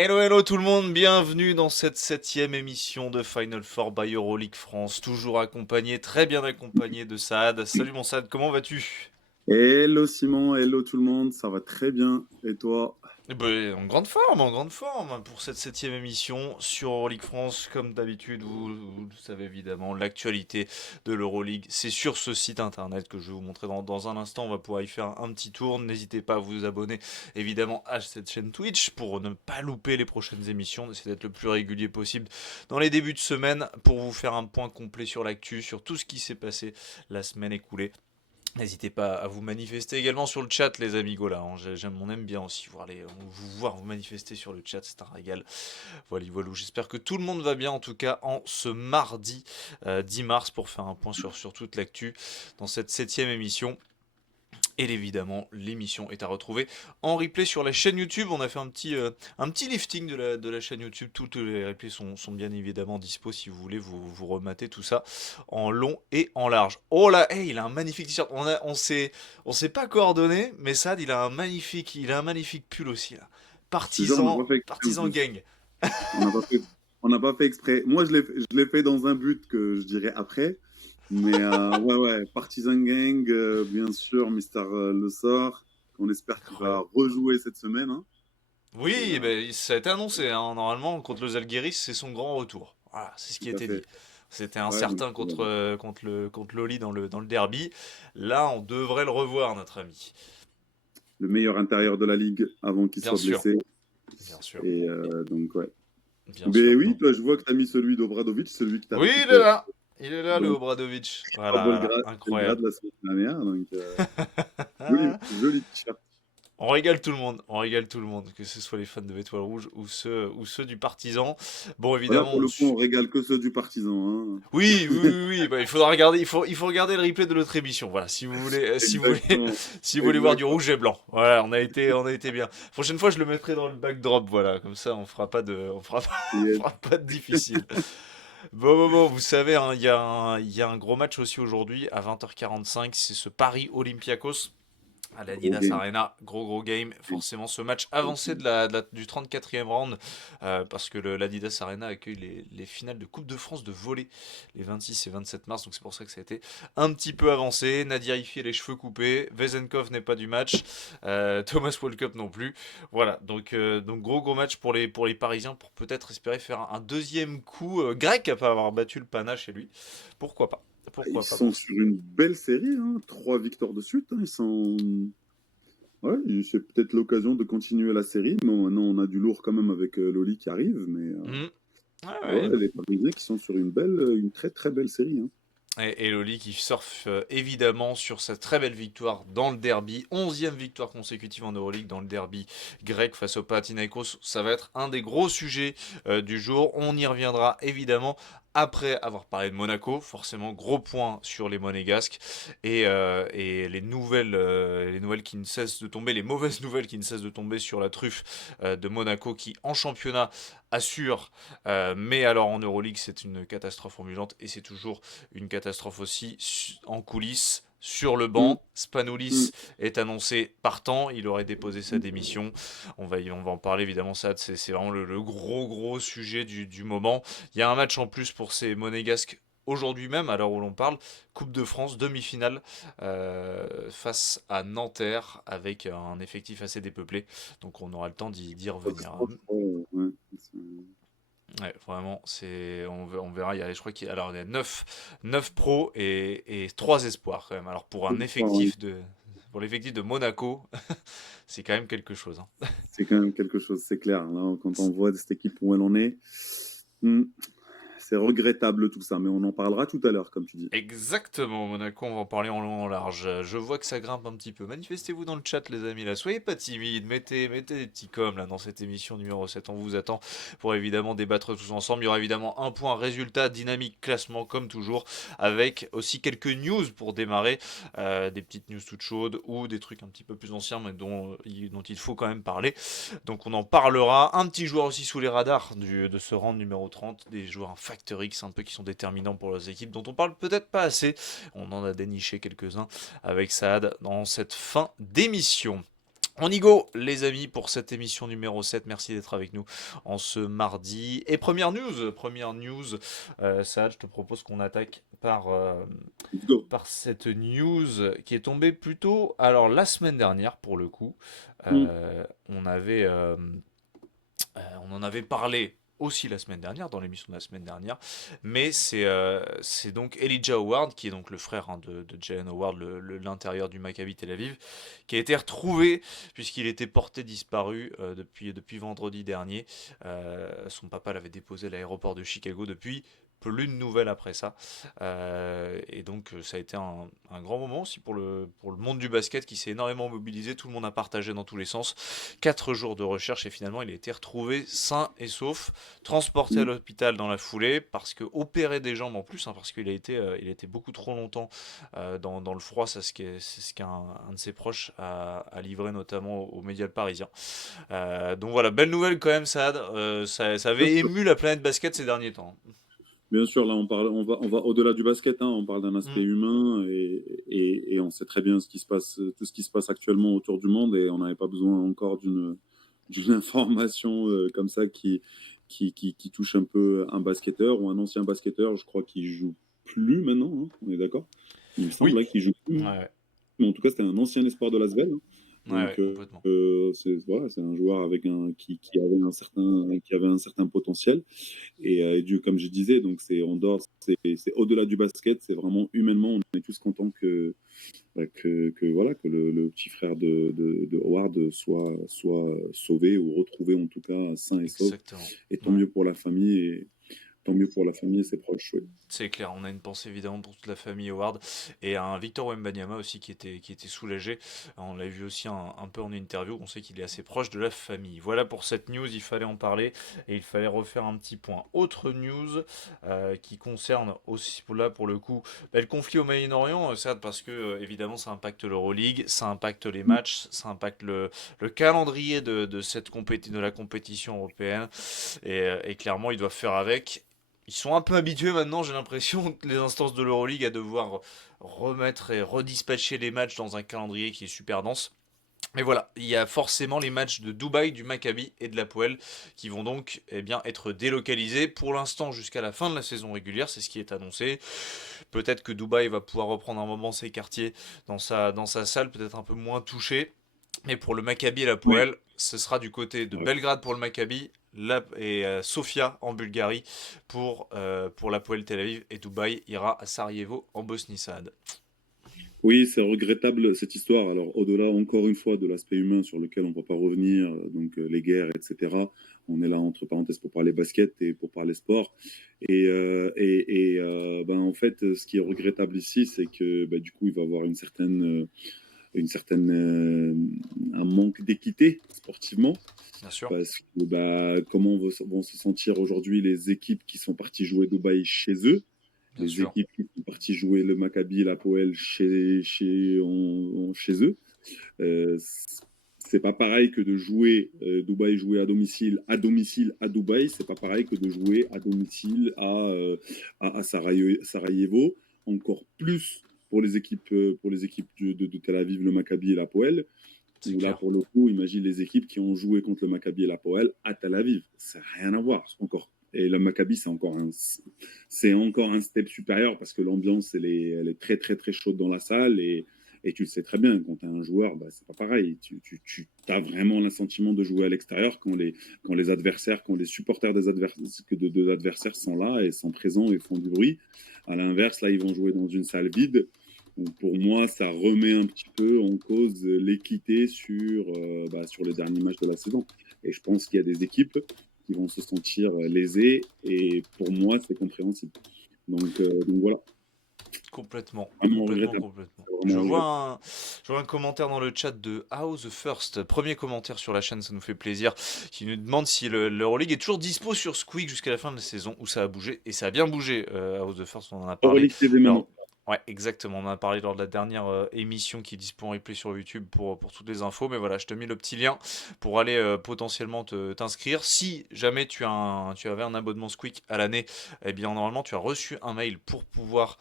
Hello, hello tout le monde, bienvenue dans cette septième émission de Final Four by EuroLeague France, toujours accompagné, très bien accompagné de Saad. Salut mon Saad, comment vas-tu? Hello Simon, hello tout le monde, ça va très bien. Et toi? Eh ben, en grande forme pour cette septième émission sur EuroLeague France. Comme d'habitude, vous le savez évidemment, l'actualité de l'EuroLeague, c'est sur ce site internet que je vais vous montrer dans un instant. On va pouvoir y faire un petit tour. N'hésitez pas à vous abonner évidemment à cette chaîne Twitch pour ne pas louper les prochaines émissions. On essaie d'être le plus régulier possible dans les débuts de semaine pour vous faire un point complet sur l'actu, sur tout ce qui s'est passé la semaine écoulée. N'hésitez pas à vous manifester également sur le chat, les amigos là. On aime bien aussi vous voir vous manifester sur le chat, c'est un régal. Voilà, voilà. J'espère que tout le monde va bien en tout cas en ce mardi 10 mars pour faire un point sur toute l'actu dans cette septième émission. Et évidemment, l'émission est à retrouver en replay sur la chaîne YouTube. On a fait un petit lifting de la chaîne YouTube. Toutes les replays sont bien évidemment dispo si vous voulez vous remater tout ça en long et en large. Oh là, hey, il a un magnifique t-shirt. On s'est pas coordonné, mais Sad, il a un magnifique pull aussi là. Je te jure, on n'a pas Partisan, fait exprès en partisan plus. gang. On n'a pas fait, on n'a pas fait exprès. Moi, je l'ai fait dans un but que je dirais après. Mais ouais, ouais, Partisan Gang, bien sûr, Mister Le Sort. On espère qu'il va Incroyable. rejouer cette semaine, hein. Et, Oui, ben, ça a été annoncé, hein. Normalement, contre le Zalgiris, c'est son grand retour. Voilà, c'est ce qui a tout à été dit. fait. C'était Ouais, donc, incertain contre Loli dans le derby. Là, on devrait le revoir, notre ami. le meilleur intérieur de la ligue avant qu'il Bien soit sûr, blessé. bien sûr, Et donc, ouais. bien Mais sûr. oui, Donc, toi, je vois que tu as mis celui d'Obradovic, celui que tu as oui, il est récupéré. là. Il est là, le Donc, Obradovic. à Voilà, voilà, Belgrade incroyable. la semaine dernière. Donc, joli, joli t-shirt. On régale tout le monde, on régale tout le monde, que ce soit les fans de l'Étoile Rouge ou ceux du Partisan. Bon, Voilà, évidemment, pour le coup, on régale que ceux du Partizan, hein. Oui, oui, oui, oui, bah, il faudra regarder, il faut regarder le replay de l'autre émission. Voilà, si vous voulez, si vous voulez, Exactement. si vous voulez voir du Exactement. rouge et blanc. Voilà, on a été bien. Prochaine fois, je le mettrai dans le backdrop. Voilà, comme ça, on Yes. fera pas de difficile. Bon, bon, bon, vous savez, hein, il y a un gros match aussi aujourd'hui à 20h45. C'est ce Paris Olympiakos à Gros l'Adidas game. Arena, gros game, forcément ce match avancé du 34e round, parce que l'Adidas Arena accueille les finales de Coupe de France de volley les 26 et 27 mars, donc c'est pour ça que ça a été un petit peu avancé. Nadia Ifi a les cheveux coupés, Vezenkov n'est pas du match, Thomas Walkup non plus. Voilà, donc gros match pour les Parisiens pour peut-être espérer faire un deuxième coup grec après avoir battu le Pana chez lui. Pourquoi pas? Ils Pourquoi pas sont pour ça. sur une belle série, hein. 3 victoires de suite, hein. Ils sont. Ouais, c'est peut-être l'occasion de continuer la série. Mais maintenant, on a du lourd quand même avec Loli qui arrive. Mais Mhm. Ouais, ouais. ouais, les Parisiens qui sont sur une très très belle série, hein. Et Loli qui surfe évidemment sur sa très belle victoire dans le derby, 11e victoire consécutive en Euroleague dans le derby grec face au Panathinaikos. Ça va être un des gros sujets du jour. On y reviendra évidemment après avoir parlé de Monaco. Forcément, gros point sur les Monégasques et les nouvelles qui ne cessent de tomber, les mauvaises nouvelles qui ne cessent de tomber sur la truffe de Monaco qui en championnat assure, mais alors en Euroleague c'est une catastrophe ambulante et c'est toujours une catastrophe aussi en coulisses. Sur le Mm, banc, mm. Spanoulis est annoncé partant, il aurait déposé sa démission. On va en parler évidemment, ça c'est vraiment le gros sujet du moment. Il y a un match en plus pour ces monégasques aujourd'hui même, à l'heure où l'on parle, Coupe de France, demi-finale face à Nanterre avec un effectif assez dépeuplé. Donc on aura le temps d'y revenir. Ouais. Ouais, vraiment, on verra. Je crois qu'il y a 9 pros et 3 espoirs quand même. Alors pour l'effectif de Monaco, c'est quand même quelque chose, hein. C'est quand même quelque chose, c'est clair. Là, quand on voit cette équipe où elle en est, mm, c'est regrettable tout ça. Mais on en parlera tout à l'heure, comme tu dis. Exactement, Monaco, on va en parler en long, en large. Je vois que ça grimpe un petit peu. Manifestez-vous dans le chat, les amis, là. Soyez pas timides, mettez des petits coms, là, dans cette émission numéro 7. On vous attend pour évidemment débattre tous ensemble. Il y aura évidemment un point résultat, dynamique, classement, comme toujours, avec aussi quelques news pour démarrer. Des petites news toutes chaudes ou des trucs un petit peu plus anciens, mais dont il faut quand même parler. Donc on en parlera. Un petit joueur aussi sous les radars de ce round numéro 30, des joueurs un Factor X un peu qui sont déterminants pour leurs équipes, dont on parle peut-être pas assez. On en a déniché quelques-uns avec Saad dans cette fin d'émission. On y go, les amis, pour cette émission numéro 7. Merci d'être avec nous en ce mardi. Et première news, Saad, je te propose qu'on attaque Let's go. par cette news qui est tombée plutôt, alors la semaine dernière pour le coup. Mm. On avait, on en avait parlé aussi la semaine dernière, dans l'émission de la semaine dernière, mais c'est donc Elijah Howard, qui est donc le frère de Jalen Howard, l'intérieur du Maccabi Tel Aviv, qui a été retrouvé puisqu'il était porté disparu depuis vendredi dernier. Son papa l'avait déposé à l'aéroport de Chicago depuis. Plus de nouvelles après ça. Et donc ça a été un grand moment aussi pour le monde du basket qui s'est énormément mobilisé. Tout le monde a partagé dans tous les sens. 4 jours de recherche et finalement il a été retrouvé sain et sauf, transporté à Mm. l'hôpital dans la foulée parce que opéré des jambes en plus, hein, parce qu'il a été beaucoup trop longtemps dans le froid. C'est ce qu'un de ses proches a livré notamment aux médias parisiens. Donc voilà, belle nouvelle quand même, Saad. Ça Bien avait sûr. ému la planète basket ces derniers temps. Bien sûr, là, on va au-delà du basket, hein, on parle d'un aspect Mm. humain et on sait très bien tout ce qui se passe actuellement autour du monde et on n'avait pas besoin encore d'une information comme ça qui touche un peu un basketteur ou un ancien basketteur, je crois qu'il joue plus maintenant, hein, on est d'accord? Il me semble Oui, là qu'il joue plus, ouais, mais en tout cas, c'était un ancien espoir de l'Asvel, hein. ouais, Donc, ouais, complètement. voilà, c'est un joueur qui avait un certain potentiel. Comme je disais, donc c'est au-delà du basket, c'est vraiment humainement, on est tous contents voilà, que le petit frère de Howard soit sauvé ou retrouvé en tout cas sain et sauf. Exactement. Et tant Ouais. mieux pour la famille tant mieux pour la famille et ses proches. Oui. C'est clair, on a une pensée évidemment pour toute la famille Howard et un Victor Wembanyama aussi qui était soulagé. On l'a vu aussi un peu en interview, on sait qu'il est assez proche de la famille. Voilà pour cette news, il fallait en parler et il fallait refaire un petit point. Autre news qui concerne aussi là pour le coup le conflit au Moyen-Orient, certes parce que évidemment ça impacte l'Euroleague, ça impacte les matchs, ça impacte le calendrier de la compétition européenne et clairement ils doivent faire avec. Ils sont un peu habitués maintenant, j'ai l'impression, les instances de l'Euroleague à devoir remettre et redispatcher les matchs dans un calendrier qui est super dense. Mais voilà, il y a forcément les matchs de Dubaï, du Maccabi et de l'Hapoel qui vont donc être délocalisés pour l'instant jusqu'à la fin de la saison régulière, c'est ce qui est annoncé. Peut-être que Dubaï va pouvoir reprendre un moment ses quartiers dans sa salle, peut-être un peu moins touché. Mais pour le Maccabi et Oui. l'Hapoel, ce sera du côté de Ouais. Belgrade pour le Maccabi et Sofia en Bulgarie pour l'Hapoel Tel Aviv. Et Dubaï ira à Sarajevo en Bosnie-Sad. Oui, c'est regrettable cette histoire. Alors, au-delà, encore une fois, de l'aspect humain sur lequel on ne va pas revenir, donc les guerres, etc., on est là, entre parenthèses, pour parler basket et pour parler sport. En fait, ce qui est regrettable ici, c'est que du coup, il va y avoir un manque d'équité sportivement. Bien sûr, Parce que comment vont se sentir aujourd'hui les équipes qui sont parties jouer Dubaï chez eux, bien les sûr. équipes qui sont parties jouer le Maccabi et la Poel chez eux. Euh, c'est pas pareil que de jouer Dubaï jouer à domicile à Dubaï, c'est pas pareil que de jouer à domicile à Sarajevo, encore plus pour les équipes de Tel Aviv, le Maccabi et la Poel. C'est Où là, clair. pour le coup, imagine les équipes qui ont joué contre le Maccabi et la Poel à Tel Aviv. Ça n'a rien à voir, encore. Et le Maccabi, c'est encore un step supérieur parce que l'ambiance, elle est très, très, très chaude dans la salle. Et tu le sais très bien, quand tu es un joueur, c'est pas pareil. Tu as vraiment le sentiment de jouer à l'extérieur quand les adversaires, quand les supporters de l'adversaire sont là et sont présents et font du bruit. À l'inverse, là, ils vont jouer dans une salle vide. Donc pour moi, ça remet un petit peu en cause l'équité sur les derniers matchs de la saison. Et je pense qu'il y a des équipes qui vont se sentir lésées. Et pour moi, c'est compréhensible. Donc voilà, Complètement, vraiment complètement, regrettable. complètement. C'est vraiment Je vois regrettable. un commentaire dans le chat de House the First, premier commentaire sur la chaîne, ça nous fait plaisir, qui nous demande si l'Euroleague est toujours dispo sur Squeak jusqu'à la fin de la saison, où ça a bougé, et ça a bien bougé, House the First, on en a parlé. Euroleague TV Alors, maintenant. Ouais, exactement. On en a parlé lors de la dernière émission qui est dispo en replay sur YouTube pour toutes les infos. Mais voilà, je te mets le petit lien pour aller potentiellement t'inscrire. Si jamais tu avais un abonnement Squeak à l'année, eh bien normalement tu as reçu un mail pour pouvoir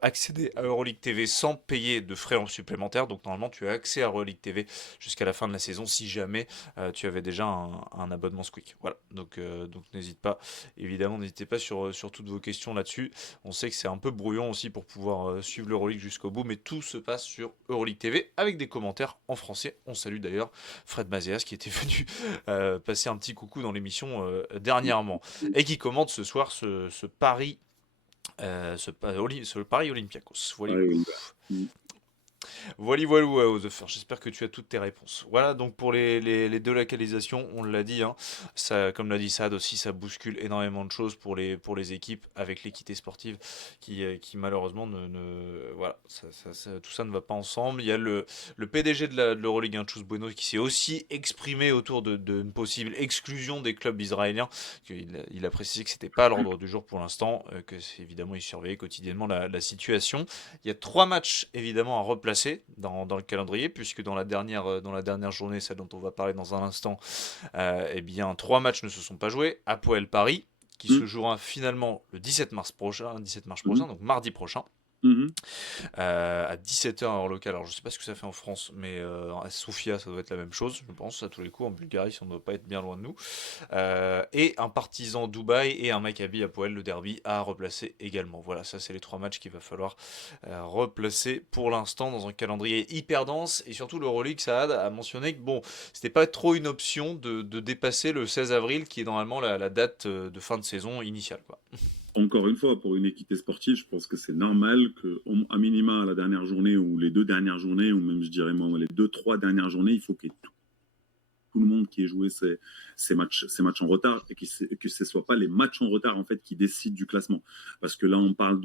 accéder à Euroleague TV sans payer de frais supplémentaires. Donc normalement tu as accès à Euroleague TV jusqu'à la fin de la saison si jamais tu avais déjà un abonnement Squeak. Voilà, donc n'hésite pas. Évidemment, n'hésitez pas sur toutes vos questions là-dessus. On sait que c'est un peu brouillon aussi pour pouvoir suivre l'Euroleague jusqu'au bout, mais tout se passe sur Euroleague TV avec des commentaires en français. On salue d'ailleurs Fred Mazéas qui était venu passer un petit coucou dans l'émission dernièrement et qui commente ce soir ce Paris, ce Paris Olympiakos. Voilà, Ouais, voilà. oui, bah. Voilà, voilà, The First. J'espère que tu as toutes tes réponses. Voilà, donc pour les deux localisations, on l'a dit, hein, ça, comme l'a dit Sad aussi, ça bouscule énormément de choses pour les équipes avec l'équité sportive qui malheureusement voilà, tout ça ne va pas ensemble. Il y a le PDG de l'Euroleague, hein, Chus Bueno, qui s'est aussi exprimé autour d'une possible exclusion des clubs israéliens. Il a précisé que c'était pas à l'ordre du jour pour l'instant, que évidemment il surveillait quotidiennement la situation. Il y a 3 matchs évidemment à replacer dans le calendrier, puisque dans la dernière journée, celle dont on va parler dans un instant, eh bien 3 matchs ne se sont pas joués. Apoel Paris, qui se Mhm. jouera finalement le 17 mars Mhm. prochain, donc mardi prochain. Mhm. À 17h heure locale. Alors je sais pas ce que ça fait en France, mais à Sofia ça doit être la même chose, je pense, à tous les coups. En Bulgarie, ça ne doit pas être bien loin de nous. Et un Partizan Dubaï et un Maccabi Hapoel, le derby, à replacer également. Voilà, ça c'est les 3 matchs qu'il va falloir replacer pour l'instant dans un calendrier hyper dense. Et surtout l'Euroleague, Saad a mentionné que bon, c'était pas trop une option de dépasser le 16 avril, qui est normalement la date de fin de saison initiale, quoi. Encore une fois, pour une équité sportive, je pense que c'est normal qu'à minima, la dernière journée ou les 2 dernières journées, ou même je dirais moi, les 2, 3 dernières journées, il faut qu'il y ait tout le monde qui ait joué ces matchs en retard et que ce ne soit pas les matchs en retard en fait qui décident du classement. Parce que là, on parle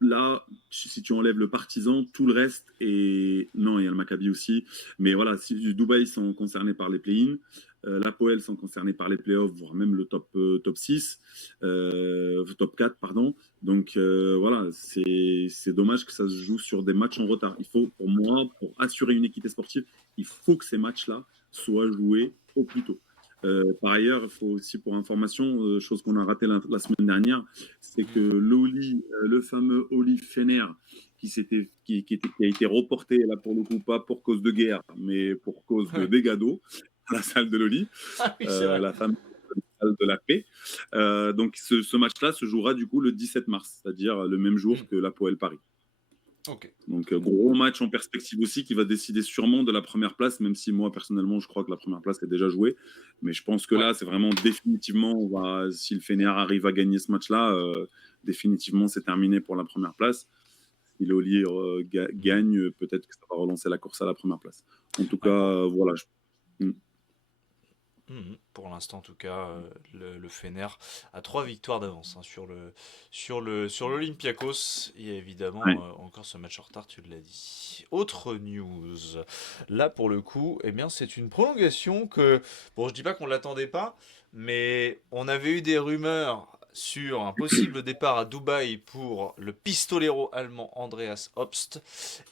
là, si tu enlèves le Partizan, tout le reste, et non, il y a le Maccabi aussi, mais voilà, si Dubaï sont concernés par les play-in, l'Apoel sont concernés par les playoffs, voire même le top 6, top 4, pardon. Donc voilà, c'est dommage que ça se joue sur des matchs en retard. Il faut, pour moi, pour assurer une équité sportive, il faut que ces matchs-là soient joués au plus tôt. Par ailleurs, il faut aussi, pour information, chose qu'on a raté la semaine dernière, c'est que l'Oli, le fameux Oli Fener, qui a été reporté, là pour le coup, pas pour cause de guerre, mais pour cause de dégâts d'eau, à la salle de l'Oli, Ah oui, c'est vrai. la fameuse salle de la paix. Donc ce match-là se jouera du coup le 17 mars, c'est-à-dire le même jour que l'Apoel Paris. Ok. Donc gros match en perspective aussi qui va décider sûrement de la première place, même si moi personnellement je crois que la première place est déjà jouée. Mais je pense que Ouais. là c'est vraiment définitivement, si le Fener arrive à gagner ce match-là, définitivement c'est terminé pour la première place. Si l'Oli gagne, peut-être que ça va relancer la course à la première place. En tout Ouais, cas, voilà. pour l'instant, en tout cas, le Fener a 3 victoires d'avance, hein, sur l'Olympiakos. Il y a évidemment Ouais. encore ce match en retard, tu l'as dit. Autre news. Là, pour le coup, eh bien, c'est une prolongation que, bon, je dis pas qu'on l'attendait pas, mais on avait eu des rumeurs sur un possible départ à Dubaï pour le pistolero allemand Andreas Obst.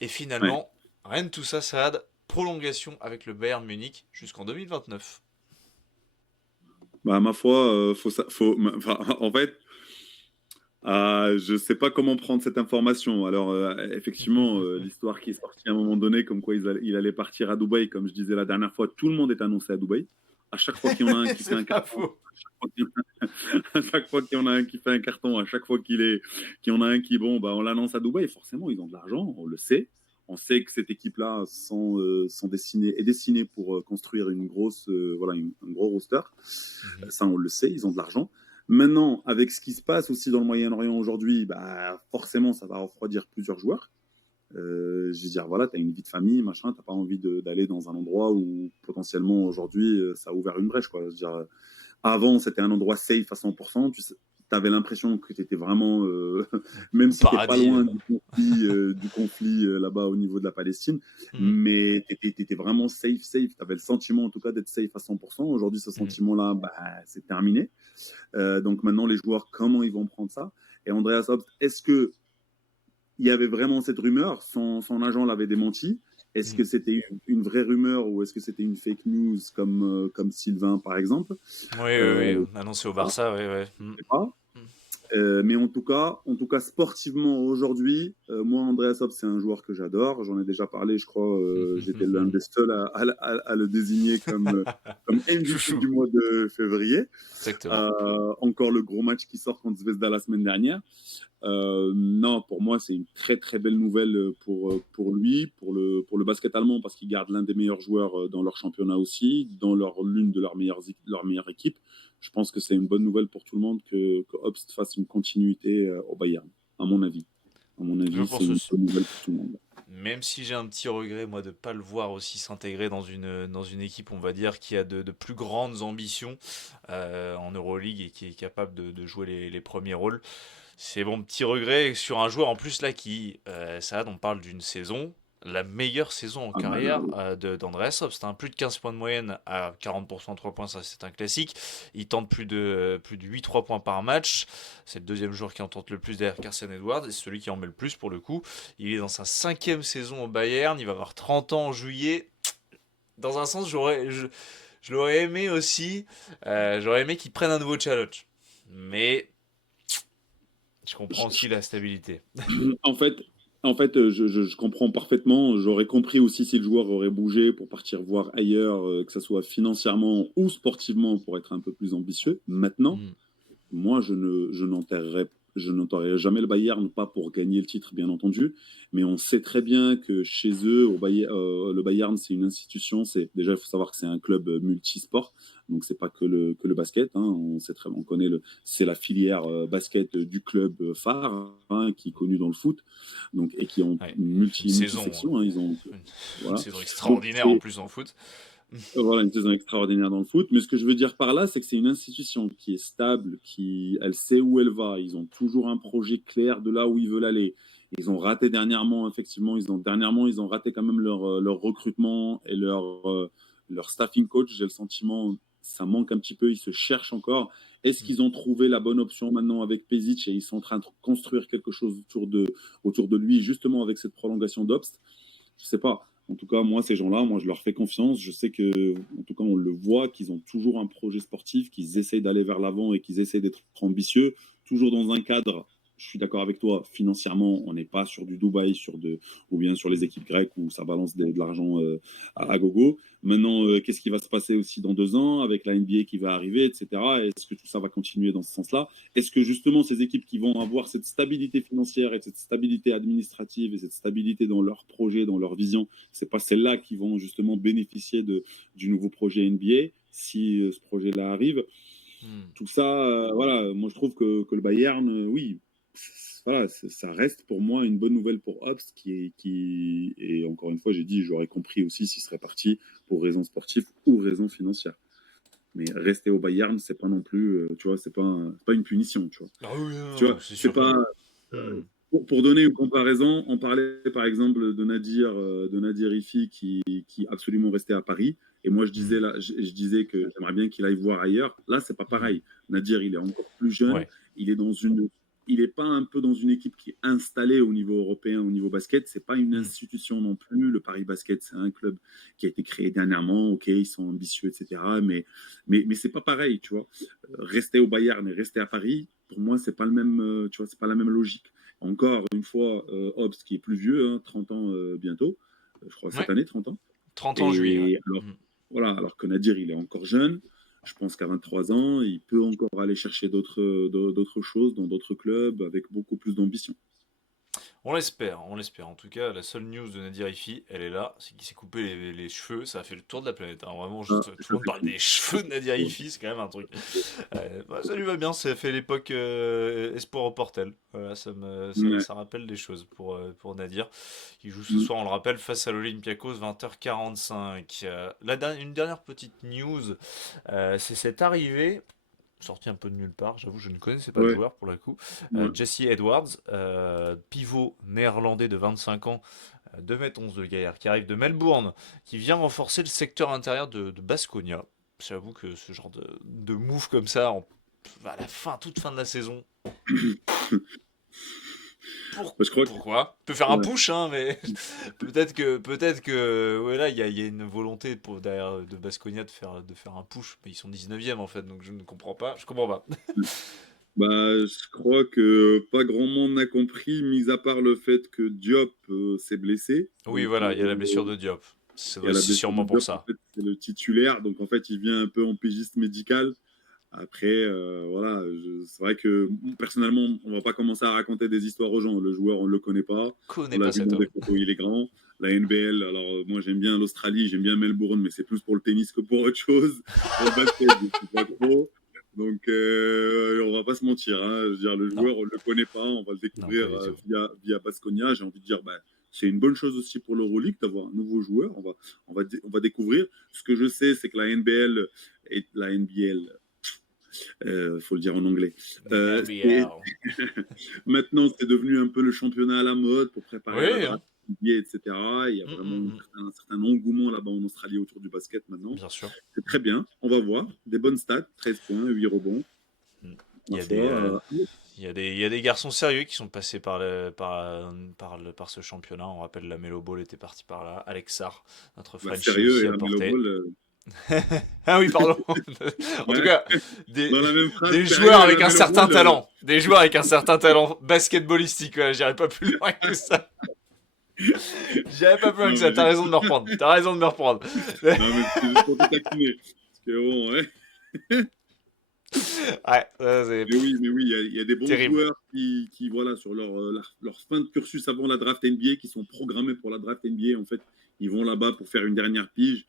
Et Ouais. finalement, rien de tout ça, Saad. Prolongation avec le Bayern Munich jusqu'en 2029. Bah, ma foi, enfin, en fait, je ne sais pas comment prendre cette information. Alors, effectivement, l'histoire qui est sortie à un moment donné, comme quoi il allait partir à Dubaï, comme je disais la dernière fois, tout le monde est annoncé à Dubaï. À chaque fois qu'il y en a un qui fait C'est un pas carton, faux. à chaque fois qu'il y en a un qui fait un carton, à chaque fois qu'il y en a un qui, bon, bah, on l'annonce à Dubaï, forcément, ils ont de l'argent, on le sait. On sait que cette équipe-là est destinée pour construire voilà, un gros roster. Mhm. Ça, on le sait, ils ont de l'argent. Maintenant, avec ce qui se passe aussi dans le Moyen-Orient aujourd'hui, bah, forcément, ça va refroidir plusieurs joueurs. Je veux dire, voilà, tu as une vie de famille, machin, tu n'as pas envie d'aller dans un endroit où potentiellement aujourd'hui, ça a ouvert une brèche. Quoi. Je veux dire, avant, c'était un endroit safe à 100%. Tu avais l'impression que tu étais vraiment, même Au si tu n'es pas paradis. loin du conflit là-bas au niveau de la Palestine, Mhm. mais tu étais vraiment safe, safe. Tu avais le sentiment en tout cas d'être safe à 100%. Aujourd'hui, ce Mhm. sentiment-là, bah, c'est terminé. Donc maintenant, les joueurs, comment ils vont prendre ça? Et Andreas Hobbs, est-ce que il y avait vraiment cette rumeur, son agent l'avait démenti. Est-ce Mm. que c'était une vraie rumeur ou est-ce que c'était une fake news comme Sylvain, par exemple? Oui, oui, Je oui, annoncé au Barça, oui, oui. Mm. sais pas. Mm. Mais en tout cas, sportivement aujourd'hui, moi, Andreas Hoppe, c'est un joueur que j'adore. J'en ai déjà parlé, je crois. J'étais l'un des seuls à le désigner comme MVP Chouchou. du mois de février. Exactement. Encore le gros match qui sort contre Zvezda la semaine dernière. Non, pour moi, c'est une très très belle nouvelle pour lui, pour le basket allemand, parce qu'il garde l'un des meilleurs joueurs dans leur championnat aussi, dans l'une de leur meilleure équipe. Je pense que c'est une bonne nouvelle pour tout le monde que Obst fasse une continuité au Bayern, à mon avis. À mon Je avis, c'est pense une aussi. bonne nouvelle pour tout le monde. Même si j'ai un petit regret, moi, de ne pas le voir aussi s'intégrer dans une équipe, on va dire, qui a de plus grandes ambitions en Euroleague et qui est capable de jouer les premiers rôles. C'est mon petit regret sur un joueur en plus là qui, ça, on parle d'une saison, la meilleure saison en Ah bah, carrière d'Andreas Hoppe. C'était un plus de 15 points de moyenne à 40% de 3 points, ça c'est un classique. Il tente plus de 8 3 points par match. C'est le deuxième joueur qui en tente le plus derrière Carson Edwards et c'est celui qui en met le plus pour le coup. Il est dans sa cinquième saison au Bayern, il va avoir 30 ans en juillet. Dans un sens, je l'aurais aimé aussi. J'aurais aimé qu'il prenne un nouveau challenge. Mais je comprends aussi la stabilité. En fait, je comprends parfaitement. J'aurais compris aussi si le joueur aurait bougé pour partir voir ailleurs, que ce soit financièrement ou sportivement, pour être un peu plus ambitieux. Maintenant, Mm. moi, je n'enterrerai jamais le Bayern, pas pour gagner le titre, bien entendu, mais on sait très bien que chez eux, le Bayern, c'est une institution. Déjà, il faut savoir que c'est un club multisport, donc c'est pas que le basket. Hein. On connaît c'est la filière basket du club phare, hein, qui est connu dans le foot, donc et qui ont Ouais, une multi saison, sections. Hein, ils ont une voilà. saison Donc extraordinaire en plus en foot. voilà, une saison extraordinaire dans le foot. Mais ce que je veux dire par là, c'est que c'est une institution qui est stable, elle sait où elle va. Ils ont toujours un projet clair de là où ils veulent aller. Ils ont raté dernièrement, effectivement, ils ont raté quand même leur recrutement et leur staffing coach. J'ai le sentiment, ça manque un petit peu. Ils se cherchent encore. Est-ce Mm. qu'ils ont trouvé la bonne option maintenant avec Pezic et ils sont en train de construire quelque chose autour de lui, justement avec cette prolongation d'Obst? Je sais pas. En tout cas, moi, ces gens-là, moi, je leur fais confiance. Je sais que, en tout cas, on le voit, qu'ils ont toujours un projet sportif, qu'ils essayent d'aller vers l'avant et qu'ils essayent d'être ambitieux, toujours dans un cadre. Je suis d'accord avec toi. Financièrement, on n'est pas sur du Dubaï, ou bien sur les équipes grecques où ça balance de l'argent à gogo. Maintenant, qu'est-ce qui va se passer aussi dans 2 ans avec la NBA qui va arriver, etc. Est-ce que tout ça va continuer dans ce sens-là? Est-ce que justement ces équipes qui vont avoir cette stabilité financière et cette stabilité administrative et cette stabilité dans leur projet, dans leur vision, c'est pas celles-là qui vont justement bénéficier du nouveau projet NBA si ce projet-là arrive? Mm. Tout ça, voilà, moi je trouve que le Bayern, oui, voilà, ça reste pour moi une bonne nouvelle pour Obst et encore une fois, j'ai dit, j'aurais compris aussi s'il serait parti pour raisons sportives ou raisons financières. Mais rester au Bayern, c'est pas non plus, tu vois, c'est pas une punition, tu vois. Ah oui, Tu non, vois, c'est c'est sûr que pas. non. euh, Mm. pour donner une comparaison, on parlait par exemple de Nadir Ifi qui absolument restait à Paris. Et moi, je Mm. disais, là, je disais que j'aimerais bien qu'il aille voir ailleurs. Là, c'est pas Mm. pareil. Nadir, il est encore plus jeune. Ouais. Il est il n'est pas un peu dans une équipe qui est installée au niveau européen, au niveau basket. C'est pas une Mm. institution non plus. Le Paris Basket, c'est un club qui a été créé dernièrement. Ok, ils sont ambitieux, etc. Mais c'est pas pareil, tu vois. Rester au Bayern et rester à Paris, pour moi, c'est pas le même, tu vois, c'est pas la même logique. Encore une fois, Hobbs qui est plus vieux, hein, 30 ans bientôt, je crois cette Ouais. année, 30 ans. 30 ans en juillet, ouais. Et alors, Mm. voilà, alors que Nadir, il est encore jeune. Je pense qu'à 23 ans, il peut encore aller chercher d'autres choses dans d'autres clubs avec beaucoup plus d'ambition. On l'espère, on l'espère. En tout cas, la seule news de Nadir Ifi, elle est là, c'est qu'il s'est coupé les cheveux, ça a fait le tour de la planète. Hein. Vraiment, Ah, juste, tout ça le monde fait parle des cheveux de Nadir Ifi, c'est quand même un truc. Bah, ça lui va bien, ça fait l'époque Espoir au Portel. Voilà, ouais. ça rappelle des choses pour Nadir, qui joue ce Mm. soir, on le rappelle, face à l'Olympiakos, 20h45. Une dernière petite news, c'est cette arrivée sorti un peu de nulle part, j'avoue, je ne connaissais pas le Ouais. joueur pour le coup. Ouais. Jesse Edwards, pivot néerlandais de 25 ans, 2,11 m de gaillard, qui arrive de Melbourne, qui vient renforcer le secteur intérieur de Baskonia. J'avoue que ce genre de move comme ça, à la fin, toute fin de la saison, Je crois que Pourquoi? Peut faire un ouais. push, hein, mais peut-être que ouais, là, il y a une volonté derrière de Baskonia de faire un push, mais ils sont 19e en fait, donc je ne comprends pas. Je comprends pas. Bah, je crois que pas grand monde n'a compris, mis à part le fait que Diop s'est blessé. Oui, Donc, voilà, il y a la blessure de Diop. il y a la C'est blessure de sûrement pour Diop, en ça. fait, c'est le titulaire. Donc, en fait, il vient un peu en pigiste médical. Après, voilà, c'est vrai que personnellement, on va pas commencer à raconter des histoires aux gens. Le joueur, on le connaît pas. On Connais l'a pas vu cet dans des homme. photos, il est grand. La NBL, alors moi j'aime bien l'Australie, j'aime bien Melbourne, mais c'est plus pour le tennis que pour autre chose. Pour le basket, je sais pas trop. Donc, on va pas se mentir. Hein. Je veux dire, le Non, joueur, on le connaît pas, on va le non, pas découvrir du tout. via Baskonia. J'ai envie de dire, bah, c'est une bonne chose aussi pour l'Euroleague d'avoir un nouveau joueur. On va découvrir. Ce que je sais, c'est que la NBL et la NBL, faut le dire en anglais. The C'est NBL. maintenant, c'est devenu un peu le championnat à la mode pour préparer la Oui, hein. draft NBA, etc. Il y a vraiment Mm. un certain engouement là-bas en Australie autour du basket maintenant. Bien sûr. C'est très bien. On va voir. Des bonnes stats, 13 points, 8 rebonds. Mm. Il y Ma a foi, des, il y a des garçons sérieux qui sont passés par ce championnat. On rappelle la Melo Ball était parti par là. Alex Sarr, notre bah, Frenchie sérieux, aussi et a la Melo porté. Ball, Ah oui, pardon. En tout ouais, cas, des, dans la même phrase, des joueurs sérieux et la avec un Melo certain Ball, talent. Des joueurs avec un certain talent basketballistique. Voilà, j'irai pas plus loin que ça. J'irai pas plus loin que non, ça. mais T'as raison de me reprendre. T'as raison de me reprendre. non, mais c'était juste pour te taquiner. Parce que bon, ouais. Ouais, ça, c'est Mais oui, il y a des bons terrible. joueurs voilà, sur leur fin de cursus avant la draft NBA, qui sont programmés pour la draft NBA. En fait, ils vont là-bas pour faire une dernière pige.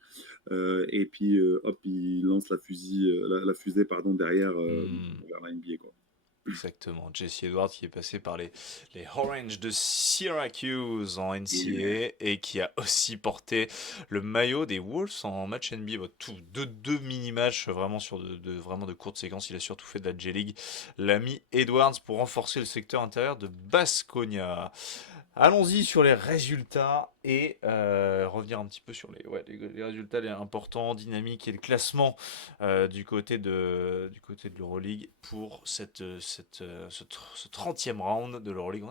Et puis, hop, ils lancent la fusée pardon, derrière Hmm. vers la NBA. Quoi. Exactement, Jesse Edwards qui est passé par les Orange de Syracuse en Et, NCAA et qui a aussi porté le maillot des Wolves en match NBA. Bon, deux mini-matchs vraiment sur vraiment de courtes séquences. Il a surtout fait de la J-League. L'ami Edwards pour renforcer le secteur intérieur de Baskonia. Allons-y sur les résultats et revenir un petit peu sur les résultats les importants, dynamiques et le classement du côté de l'Euroleague pour ce 30e round de l'Euroleague. On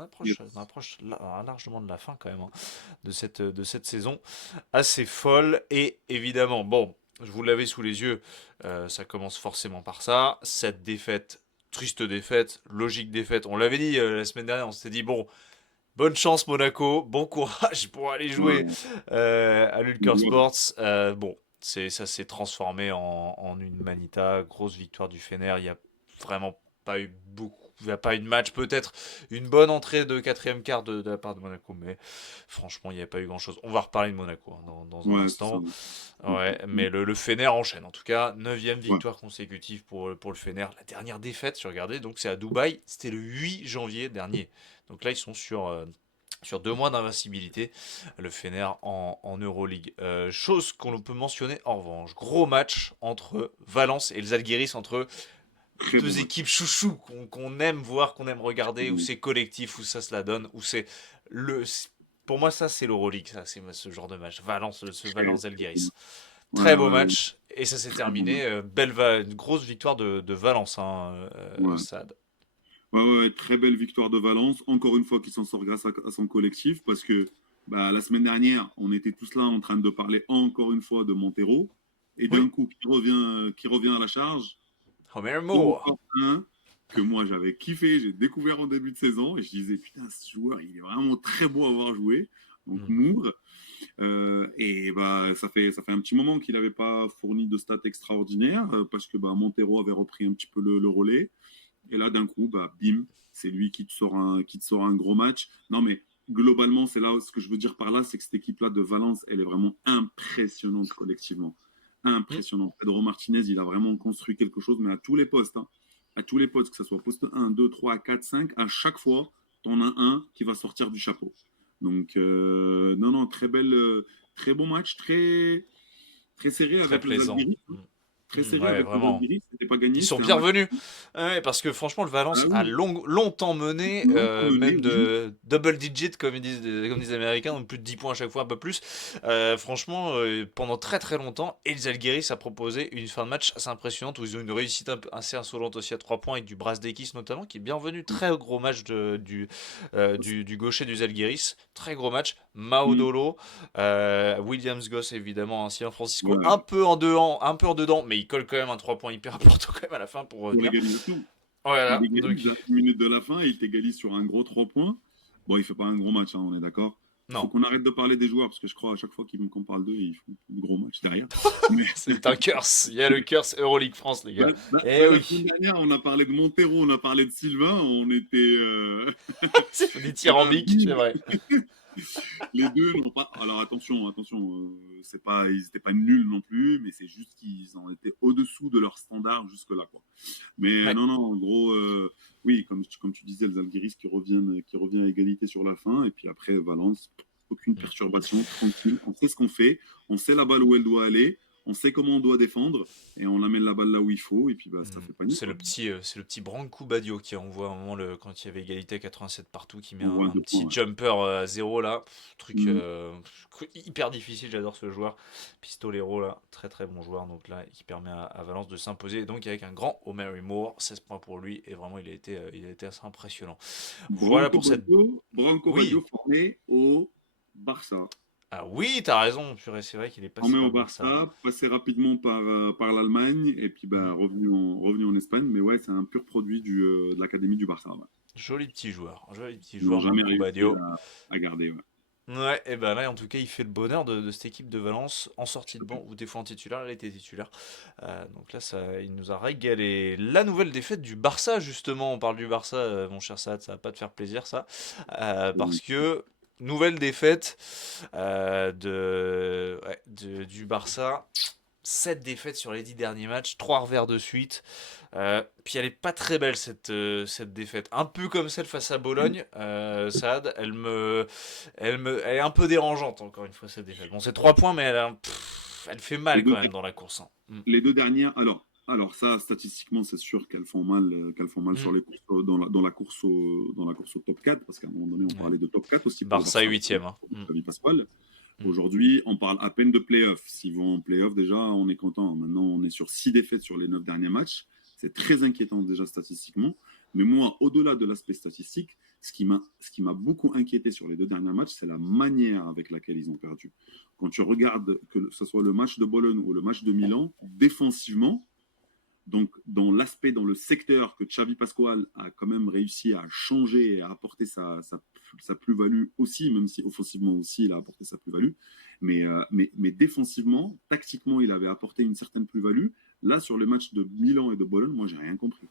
approche largement de la fin quand même hein, de cette saison assez folle. Et évidemment, bon, je vous l'avais sous les yeux, ça commence forcément par ça. Cette défaite, triste défaite, logique défaite. On l'avait dit la semaine dernière, on s'était dit, bon, bonne chance Monaco, bon courage pour aller jouer ouais, à l'Ulker Sports. Bon, ça s'est transformé en une manita, grosse victoire du Fener. Il n'y a vraiment pas eu beaucoup, il n'y a pas eu de match, peut-être une bonne entrée de quatrième quart de la part de Monaco, mais franchement, il n'y a pas eu grand-chose. On va reparler de Monaco hein, dans un ouais, c'est ça. instant. Ouais, mais le Fener enchaîne. En tout cas, 9e Ouais. victoire consécutive pour le Fener. La dernière défaite, je regardais, donc c'est à Dubaï. C'était le 8 janvier dernier. Donc là, ils sont sur 2 mois d'invincibilité, le Fener en Euroleague. Chose qu'on peut mentionner en revanche. Gros match entre Valence et les Zalgiris, entre Très bon deux match. équipes chouchou qu'on aime voir, qu'on aime regarder, où Mm. c'est collectif, où ça se la donne, où c'est le. Pour moi, ça, c'est l'Euroleague, ça, c'est ce genre de match. Ce Très, très beau Valence-Zalgiris. match. Ouais, Très beau ouais, ouais. match, et ça s'est Très bon terminé. match. Une grosse victoire de Valence, hein, Ouais. Sad. Ouais, ouais, ouais, très belle victoire de Valence. Encore une fois, qui s'en sort grâce à son collectif, parce que bah, la semaine dernière, on était tous là en train de parler encore une fois de Montero, et d'un Oui, coup, qui revient à la charge. Homer Moore. Encore un que moi j'avais kiffé, j'ai découvert en début de saison, et je disais, putain, ce joueur, il est vraiment très beau à voir jouer. Donc, Hmm. Moore. Et bah, ça fait un petit moment qu'il n'avait pas fourni de stats extraordinaires, parce que bah, Montero avait repris un petit peu le relais. Et là, d'un coup, bah, bim, c'est lui qui te sort un gros match. Non, mais globalement, c'est là ce que je veux dire par là, c'est que cette équipe-là de Valence, elle est vraiment impressionnante collectivement. Hmm. Impressionnante. Pedro Martinez, il a vraiment construit quelque chose, mais à tous les postes. Hein. À tous les postes, que ce soit poste 1, 2, 3, 4, 5, à chaque fois, tu en as un qui va sortir du chapeau. Donc, non, très bon match, très serré Très avec les plaisant. Algéries. Hmm. très sérieux Ouais, avec les vraiment. Zalgiris. C'était pas Ils gagné, sont c'était un bien match. revenus. Ouais, parce que franchement, le Ah Valence a oui, longtemps mené, longtemps mené, même oui. de double digit, comme disent les Américains, donc plus de 10 points à chaque fois, un peu plus. Franchement, pendant très longtemps, et les Zalgiris a proposé une fin de match assez impressionnante où ils ont une réussite assez insolente aussi à 3 points avec du Brazdeikis notamment, qui est bien venu. Très gros match du gaucher du Zalgiris. Très gros match. Mm. Maudolo, Williams Goss évidemment, ancien Francisco, Ouais, un peu en dedans, mais il colle quand même un 3 points hyper important quand même à la fin pour pour revenir. l'égalisation. Il Voilà, donc égalise à 1 minute de la fin, il t'égalise sur un gros 3 points. Bon, il fait pas un gros match, hein, on est d'accord. Il faut non, qu'on arrête de parler des joueurs, parce que je crois à chaque fois qu'on parle d'eux, ils font de gros matchs derrière. Mais c'est un curse. Il y a le curse Euroleague France, les gars. Eh la semaine oui, dernière, on a parlé de Montero, on a parlé de Sylvain, on était c'est des tyrambiques, c'est ravis. vrai. Les deux n'ont pas. Alors attention, c'est pas, ils n'étaient pas nuls non plus, mais c'est juste qu'ils ont été au-dessous de leur standard jusque-là, quoi. Mais Ouais. non, en gros, oui, comme tu disais, les Zalgiris qui revient à égalité sur la fin, et puis après Valence, aucune Mm. perturbation, tranquille. On sait ce qu'on fait, on sait la balle où elle doit aller, on sait comment on doit défendre, et on amène la balle là où il faut, et puis bah, ça fait panique, quoi. C'est le petit Branco Badio qui envoie un moment quand il y avait égalité à 87 partout, qui met On voit un deux points, petit ouais. jumper à 0 là. Truc Mm. hyper difficile, j'adore ce joueur. Pistolero là, très bon joueur, donc là, qui permet à Valence de s'imposer. Donc avec un grand Omer Moore, 16 points pour lui, et vraiment il a été assez impressionnant. Voilà pour cette. Branco Baggio Oui, formé au Barça. ah oui, t'as raison, purée, c'est vrai qu'il est passé Formé par au le Barça. Barça, passé rapidement par l'Allemagne, et puis Mm. bah, revenu en Espagne. Mais ouais, c'est un pur produit de l'académie du Barça. Ouais. Joli petit Ils n'ont joueur, jamais Branco réussi Badio. à garder. Ouais. Ouais, et ben là, en tout cas, il fait le bonheur de cette équipe de Valence en sortie de banc ou des fois en titulaire. Elle était titulaire. Donc là, il nous a régalé. La nouvelle défaite du Barça, justement. On parle du Barça, mon cher Saad, ça va pas te faire plaisir, ça. Parce que, nouvelle défaite du Barça. 7 défaites sur les 10 derniers matchs, 3 revers de suite. Puis elle est pas très belle cette défaite. Un peu comme celle face à Bologne, Saad, elle est un peu dérangeante encore une fois cette défaite. Bon, c'est 3 points, mais elle fait Les mal deux, quand même dans la course, hein. les deux dernières, alors ça, statistiquement, c'est sûr qu'elles font mal Mm. sur les courses, dans la course au top 4, parce qu'à un moment donné, on Ouais. parlait de top 4 aussi pour le Barça est Barça, 8ème, hein. pour Xavi Pascual. Mm. Aujourd'hui, on parle à peine de play-off. S'ils vont en play-off, déjà, on est content. Maintenant, on est sur 6 défaites sur les 9 derniers matchs. C'est très inquiétant déjà statistiquement. Mais moi, au-delà de l'aspect statistique, ce qui m'a beaucoup inquiété sur les 2 derniers matchs, c'est la manière avec laquelle ils ont perdu. Quand tu regardes, que ce soit le match de Bologne ou le match de Milan, défensivement, donc, dans le secteur que Xavi Pascual a quand même réussi à changer et à apporter sa plus-value aussi, même si offensivement aussi, il a apporté sa plus-value. Mais défensivement, tactiquement, il avait apporté une certaine plus-value. Là, sur le match de Milan et de Bologne, moi, j'ai rien compris.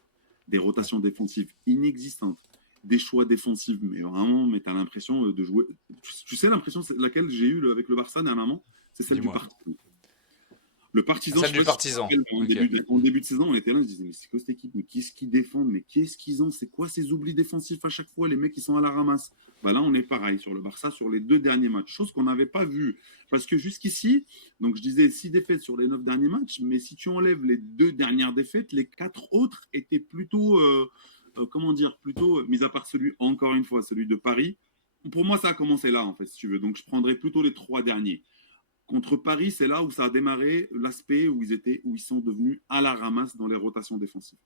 Des Ouais. rotations défensives inexistantes, des choix défensifs, mais vraiment, mais tu as l'impression de jouer. Tu sais, l'impression laquelle j'ai eue avec le Barça dernièrement, c'est celle du Dis-moi. parti. Le Partizan, je Celle sais du pas si tu te partisan. rappelles, mais Ok. en début de saison, on était là, on se disait, mais c'est quoi cette équipe? Mais qu'est-ce qu'ils défendent? Mais qu'est-ce qu'ils ont? C'est quoi ces oublis défensifs à chaque fois? Les mecs, ils sont à la ramasse. Bah là, on est pareil sur le Barça, sur les 2 derniers matchs. Chose qu'on n'avait pas vue. Parce que jusqu'ici, donc je disais 6 défaites sur les 9 derniers matchs, mais si tu enlèves les 2 dernières défaites, les 4 autres étaient plutôt, comment dire, plutôt, mis à part celui, encore une fois, celui de Paris. Pour moi, ça a commencé là, en fait, si tu veux. Donc je prendrais plutôt les 3 derniers. Contre Paris, c'est là où ça a démarré l'aspect où ils sont devenus à la ramasse dans les rotations défensives.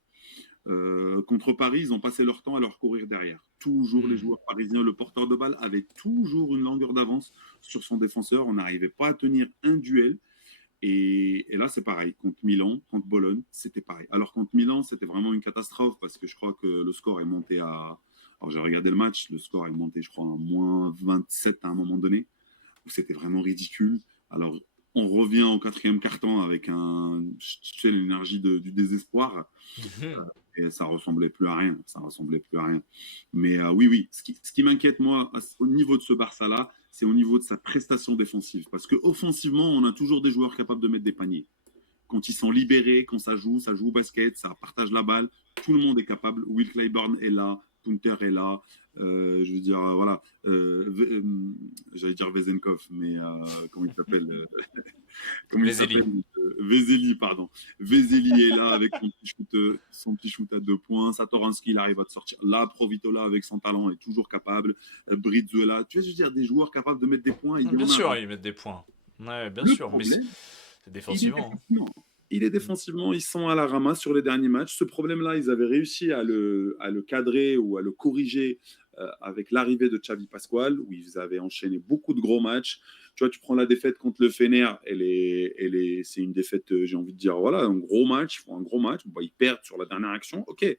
Contre Paris, ils ont passé leur temps à leur courir derrière. Toujours les Mm. joueurs parisiens, le porteur de balle avait toujours une longueur d'avance sur son défenseur. On n'arrivait pas à tenir un duel. Et là, c'est pareil. Contre Milan, contre Bologne, c'était pareil. Alors, contre Milan, c'était vraiment une catastrophe parce que je crois que le score est monté à. Alors, j'ai regardé le match, le score est monté, je crois, à moins 27 à un moment donné, où c'était vraiment ridicule. Alors, on revient au quatrième carton avec l'énergie du désespoir. Mhm. Et ça ressemblait plus à rien. Ça ressemblait plus à rien. Mais oui. Ce qui m'inquiète, moi, au niveau de ce Barça-là, c'est au niveau de sa prestation défensive. Parce que offensivement, on a toujours des joueurs capables de mettre des paniers. Quand ils sont libérés, quand ça joue au basket, ça partage la balle. Tout le monde est capable. Will Clyburn est là. Punter est là. Je veux dire, voilà, j'allais dire Vezenkov, mais comment il s'appelle comment il s'appelle Vezeli. Vezeli, pardon. Vezeli est là avec son petit shoot à 2 points. Satoransky, il arrive à te sortir. Là, Provitola, avec son talent, est toujours capable. Brizuela, tu vois, je veux dire, des joueurs capables de mettre des points, il y Bien en a. sûr, ils mettent des points. Ouais, bien Le sûr, mais problème, c'est il est défensivement, défensivement. Il est hein. défensivement, ils sont à la ramasse sur les derniers matchs. Ce problème-là, ils avaient réussi à le cadrer ou à le corriger avec l'arrivée de Xavi Pascual, où ils avaient enchaîné beaucoup de gros matchs. Tu vois, tu prends la défaite contre le Fener, c'est une défaite, j'ai envie de dire, voilà, un gros match, ils font un gros match. Bon, ils perdent sur la dernière action, ok.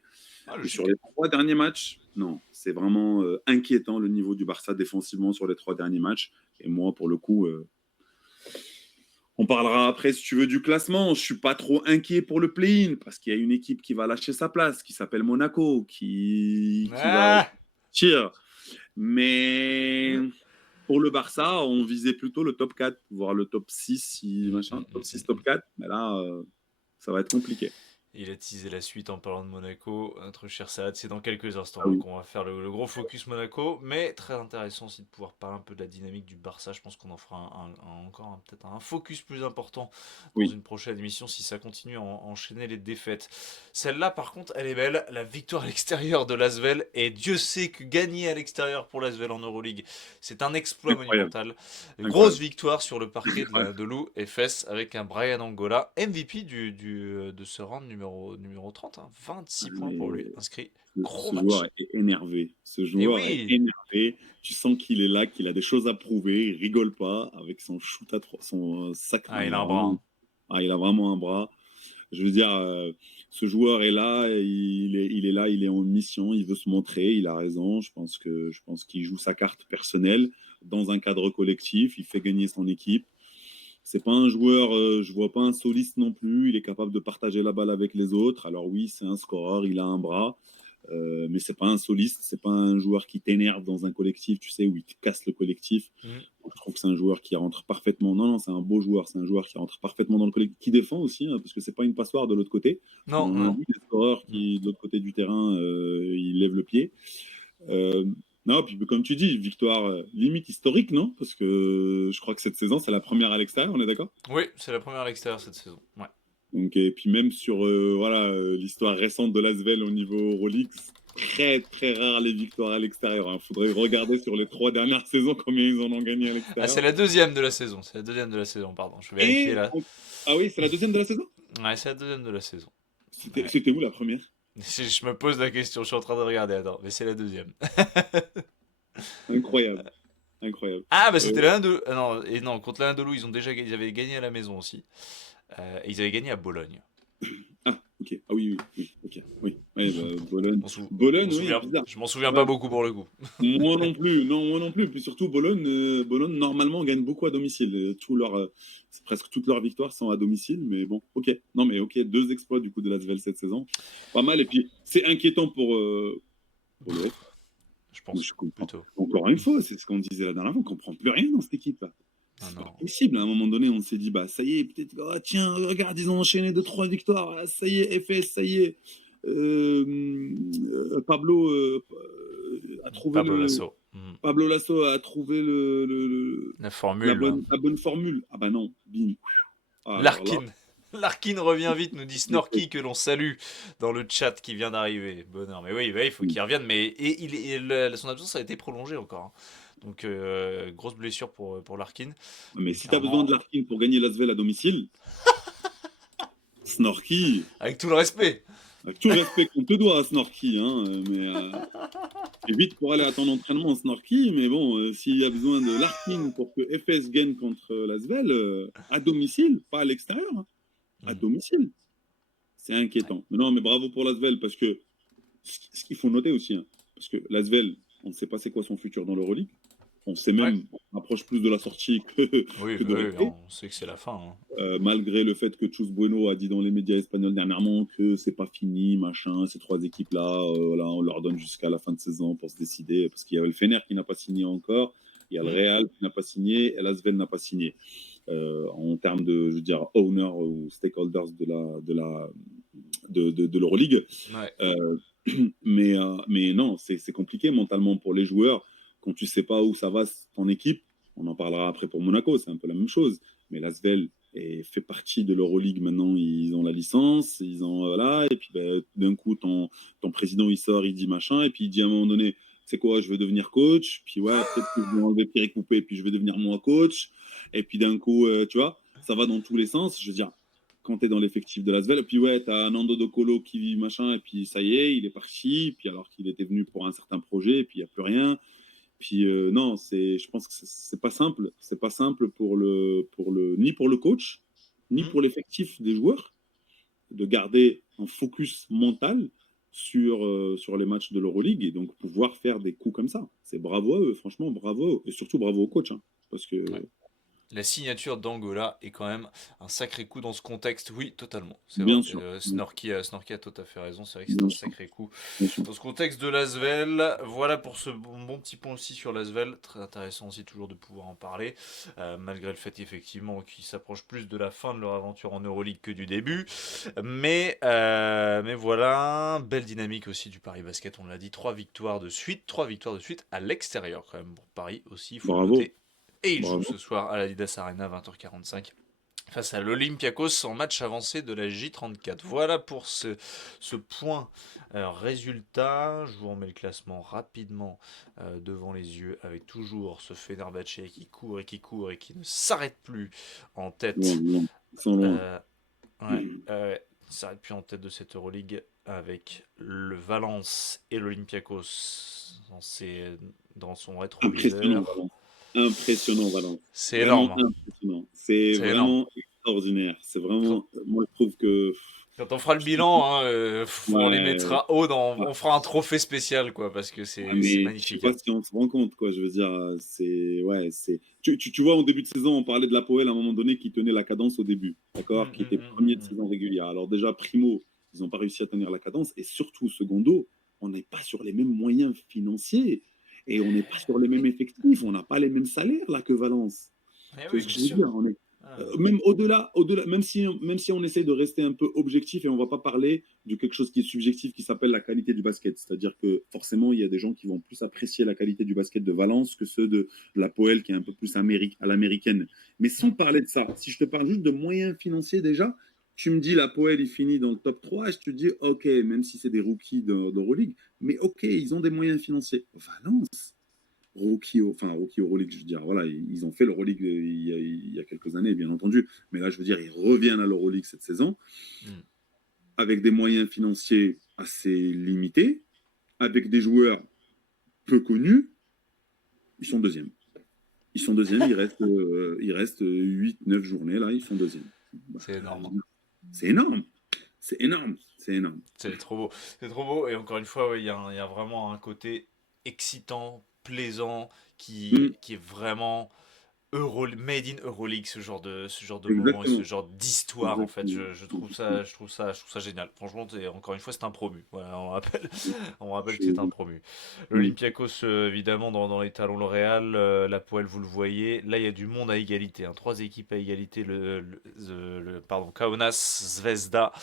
Ah, Mais sur les logique. 3 derniers matchs, non, c'est vraiment inquiétant le niveau du Barça défensivement sur les 3 derniers matchs. Et moi, pour le coup, on parlera après, si tu veux, du classement. Je ne suis pas trop inquiet pour le play-in parce qu'il y a une équipe qui va lâcher sa place, qui s'appelle Monaco, qui va Ah, tirer. Mais pour le Barça, on visait plutôt le top 4, voire le top 6, top 6, top 4. Mais là, ça va être compliqué. Il a teasé la suite en parlant de Monaco. Notre cher Saad, c'est dans quelques Ah instants oui. qu'on va faire le gros focus Monaco. Mais très intéressant aussi de pouvoir parler un peu de la dynamique du Barça. Je pense qu'on en fera encore peut-être un focus plus important dans Oui. une prochaine émission si ça continue à enchaîner les défaites. Celle-là, par contre, elle est belle. La victoire à l'extérieur de l'Asvel. Et Dieu sait que gagner à l'extérieur pour l'Asvel en Euroleague, c'est un exploit Incroyable. monumental. Une grosse Incroyable. victoire sur le parquet Ouais. de Lou FS avec un Brian Angola, MVP de ce round numéro 30. 26 points pour lui, Mais inscrit. ce, Gros ce joueur match. est énervé. Ce Et joueur est oui. énervé. Tu sens qu'il est là, qu'il a des choses à prouver. Il rigole pas avec son shoot à 3, son sac. Ah, il a un bras, hein. Il a vraiment un bras. Je veux dire, ce joueur est là, il est là, il est en mission, il veut se montrer, il a raison. Je pense qu'il joue sa carte personnelle dans un cadre collectif, il fait gagner son équipe. C'est pas un joueur, je vois pas un soliste non plus. Il est capable de partager la balle avec les autres. Alors oui, c'est un scoreur, il a un bras, mais c'est pas un soliste. C'est pas un joueur qui t'énerve dans un collectif, tu sais, où il te casse le collectif. Mm. Je trouve que c'est un joueur qui rentre parfaitement. Non, non, c'est un beau joueur. C'est un joueur qui rentre parfaitement dans le collectif, qui défend aussi, hein, parce que c'est pas une passoire de l'autre côté. Parce Non, qu'on non, a non. vu des scoreurs Mm. qui, de l'autre côté du terrain, ils lèvent le pied. Euh, non, puis comme tu dis, victoire limite historique, non? Parce que je crois que cette saison, c'est la première à l'extérieur, on est d'accord? Oui, c'est la première à l'extérieur cette saison. Ouais. Donc, et puis même sur voilà, l'histoire récente de l'Asvel au niveau Euroleague, très très rare les victoires à l'extérieur. Il faudrait regarder sur les 3 dernières saisons combien ils en ont gagné à Ah, c'est l'extérieur. la deuxième de la saison. C'est la deuxième de la saison, pardon. Je vais vérifier Et là. ah oui, c'est la deuxième de la saison? Ouais, c'est la deuxième de la saison. C'était Ouais. c'était où la première? Je me pose la question, je suis en train de regarder. Attends, mais c'est la deuxième. Incroyable, incroyable. Ah, bah Euh, c'était la 1-2. Ah, non, et non, contre la 1 de Lou, ils avaient gagné à la maison aussi. Et ils avaient gagné à Bologne. ah, ok. Ah oui, oui, oui, ok. Oui, ouais, bah, Bologne. On sou- je m'en Bologne, oui, souviens, bizarre. je m'en souviens Ouais. pas beaucoup pour le coup. Moi non plus, non, moi non plus. Puis surtout, Bologne normalement, gagne beaucoup à domicile. C'est presque toutes leurs victoires sont à domicile, mais bon, ok. Non, mais ok, 2 exploits du coup de l'Asvel cette saison. Pas mal, et puis c'est inquiétant pour le F. Je Mais pense, je comprends. plutôt. Encore une fois, c'est ce qu'on disait la dernière fois, on comprend plus rien dans cette équipe-là. Non, C'est pas non. possible. À un moment donné, on s'est dit, bah ça y est, peut-être, ah, tiens, regarde, ils ont enchaîné 2, 3 victoires. Ah, ça y est, FS, ça y est. Pablo a trouvé Pablo le. Lasso. Pablo Lasso a trouvé La la formule. bonne, la bonne formule. Ah bah non, bim. Ah, alors là, Larkin. Larkin revient vite, nous dit Snorky que l'on salue dans le chat qui vient d'arriver. Bonheur. Mais oui, il faut qu'il revienne. Mais son absence a été prolongée encore, hein. Donc, grosse blessure pour Larkin. mais Donc, si tu as besoin de clairement, Larkin pour gagner l'Asvel à domicile, Snorky, avec tout le respect. avec tout le respect qu'on te doit à Snorky, hein, mais et vite pour aller à ton entraînement, Snorky, mais bon, s'il y a besoin de Larkin pour que FS gagne contre l'Asvel, à domicile, pas à l'extérieur, hein, à Mm. domicile, c'est inquiétant. Mais non, mais bravo pour l'Asvel, parce que ce qu'il faut noter aussi, hein, parce que l'Asvel, on ne sait pas c'est quoi son futur dans l'Euroleague. On sait Ouais. même, on approche plus de la sortie que, Oui, que de oui, l'entrée. on sait que c'est la fin, hein. Malgré le fait que Chus Bueno a dit dans les médias espagnols dernièrement que c'est pas fini, machin, ces 3 équipes-là, voilà, on leur donne jusqu'à la fin de saison pour se décider, parce qu'il y a le Fener qui n'a pas signé encore, il y a le Mm. Real qui n'a pas signé, et l'Asvel n'a pas signé. En termes de, je veux dire, owner ou stakeholders de l'Euroleague. Ouais. Mais non, c'est compliqué mentalement pour les joueurs. Quand tu sais pas où ça va, ton équipe, on en parlera après pour Monaco, c'est un peu la même chose. Mais l'Asvel fait partie de l'Euroleague maintenant, ils ont la licence, ils ont voilà, et puis ben, d'un coup, ton président il sort, il dit machin, et puis il dit à un moment donné, c'est quoi, je veux devenir coach, puis ouais, peut-être que je vais enlever Pierre Coupé, puis je vais devenir moi coach, et puis d'un coup, tu vois, ça va dans tous les sens. Je veux dire, quand tu es dans l'effectif de l'Asvel. Et puis ouais, tu as Nando De Colo qui vit machin, et puis ça y est, il est parti, puis alors qu'il était venu pour un certain projet, et puis il n'y a plus rien. Puis non, je pense que c'est pas simple. C'est pas simple ni pour le coach, ni Hmm. pour l'effectif des joueurs, de garder un focus mental sur les matchs de l'Euroleague et donc pouvoir faire des coups comme ça. C'est bravo à eux, franchement, bravo à eux. Et surtout bravo au coach, hein, parce Ouais. que La signature d'Angola est quand même un sacré coup dans ce contexte. Oui, totalement. C'est vrai. bien sûr, Snorky a tout à fait raison. C'est vrai que c'est bien un sûr, sacré coup. bien sûr. Dans ce contexte de l'Asvel, voilà pour ce bon petit point aussi sur l'Asvel. Très intéressant aussi toujours de pouvoir en parler. Malgré le fait effectivement qu'ils s'approchent plus de la fin de leur aventure en Euroleague que du début. Mais voilà, belle dynamique aussi du Paris Basket. On l'a dit, 3 victoires de suite. 3 victoires de suite à l'extérieur quand même pour Paris aussi, il faut le Bravo, noter. Et il joue bravo. ce soir à l'Adidas Arena 20h45 face à l'Olympiakos en match avancé de la J34. Voilà pour ce point résultat. Je vous remets le classement rapidement devant les yeux avec toujours ce Fenerbahçe qui court et qui court et qui ne s'arrête plus en Loin, tête. loin. Ils sont loin. Euh, ouais, il s'arrête plus en tête de cette Euroleague avec le Valence et l'Olympiakos dans son Impressionnant, rétroviseur. Valence. Impressionnant, Valence. C'est Vraiment énorme, hein. impressionnant. C'est C'est énorme. vraiment extraordinaire. C'est Quand, vraiment. Moi, je trouve que. Quand on fera le bilan, hein, on les Ouais. mettra haut Ouais. on fera un trophée spécial, quoi, parce que Ah, c'est mais je sais magnifique, pas hein. si on se rend compte, quoi. Je veux dire, c'est. Ouais, c'est. Tu vois, en début de saison, on parlait de la Poel à un moment donné qui tenait la cadence au début, d'accord? Qui était premier de saison régulière. Alors, déjà, primo, ils n'ont pas réussi à tenir la cadence. Et surtout, secondo, on n'est pas sur les mêmes moyens financiers. Et on n'est pas sur les mêmes effectifs. On n'a pas les mêmes salaires, là, que Valence. Eh Tu vois oui, ce que bien je veux sûr. dire? Ah. Même au-delà, même si on essaye de rester un peu objectif et on ne va pas parler de quelque chose qui est subjectif qui s'appelle la qualité du basket. C'est-à-dire que forcément, il y a des gens qui vont plus apprécier la qualité du basket de Valence que ceux de la Poel qui est un peu plus à l'américaine. Mais sans Mm. parler de ça, si je te parle juste de moyens financiers déjà, tu me dis la Poel, il finit dans le top 3 et je te dis, ok, même si c'est des rookies d'Euroleague, mais ok, ils ont des moyens financiers. Valence, rookie Euroleague, je veux dire, voilà, ils ont fait l'Euroleague il y a quelques années, bien entendu, mais là, je veux dire, ils reviennent à l'Euroleague cette saison Mm. avec des moyens financiers assez limités, avec des joueurs peu connus, ils sont deuxièmes. Ils sont deuxièmes, il reste 8-9 journées, là, ils sont deuxièmes. Bah, C'est énorme, hein. c'est énorme, c'est énorme, c'est énorme. C'est trop beau. C'est trop beau. Et encore une fois, ouais, il y a vraiment un côté excitant, plaisant, Mm, qui est vraiment Made in Euroleague, ce genre de moment et ce exactement, genre d'histoire en fait, exactement. je trouve ça génial. Franchement, encore une fois, c'est un promu. Voilà, on rappelle que c'est un Je- promu. mm, L'Olympiakos, évidemment, dans les talons L'Oréal, la Poel, vous le voyez. Là, il y a du monde à égalité, hein. Trois équipes à égalité pardon, Kaunas, Zvezda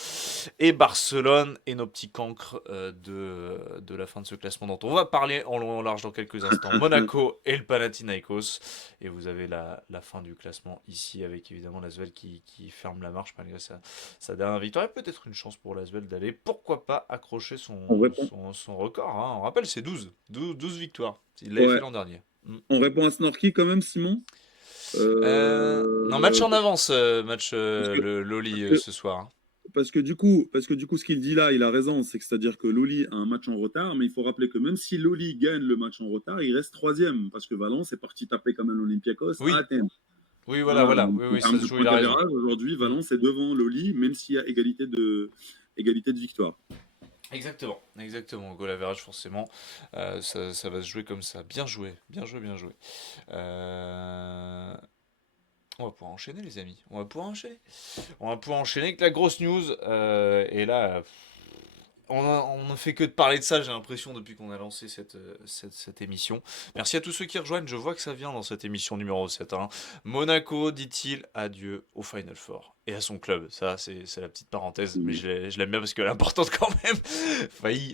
et Barcelone et nos petits cancres de la fin de ce classement dont on va parler en long et en large dans quelques instants. Monaco et le Panathinaikos. Et vous avez la fin du classement ici avec évidemment l'Asvel qui ferme la marche malgré sa dernière victoire. Et peut-être une chance pour l'Asvel d'aller, pourquoi pas, accrocher On répond, son record, hein. On rappelle, c'est 12 victoires. Il l'avait fait ouais, l'an dernier. Mm. on répond à Snorky quand même, Simon. Non, match en Parce avance, match que, le parce Loli que, ce soir, hein. parce que du coup, ce qu'il dit là, il a raison. C'est-à-dire que Loli a un match en retard, mais il faut rappeler que même si Loli gagne le match en retard, il reste troisième, parce que Valence est parti taper quand même l'Olympiakos à Oui, Athènes. oui, voilà, Voilà, voilà. donc Oui, en oui, ça termes se de joue, points il a raison. d'avérage, aujourd'hui, Mm. Valence est devant Loli, même s'il y a égalité de victoire. Exactement, exactement. Goal average, forcément. Ça va se jouer comme ça. Bien joué, bien joué, bien joué. Euh, On va pouvoir enchaîner, les amis. On va pouvoir enchaîner. On va pouvoir enchaîner avec la grosse news. Et là, on ne fait que de parler de ça, j'ai l'impression, depuis qu'on a lancé cette émission. Merci à tous ceux qui rejoignent, je vois que ça vient dans cette émission numéro 7, hein. Monaco dit-il adieu au Final Four et à son club. Ça, c'est la petite parenthèse, mais Oui. je l'aime bien parce qu'elle est importante quand même.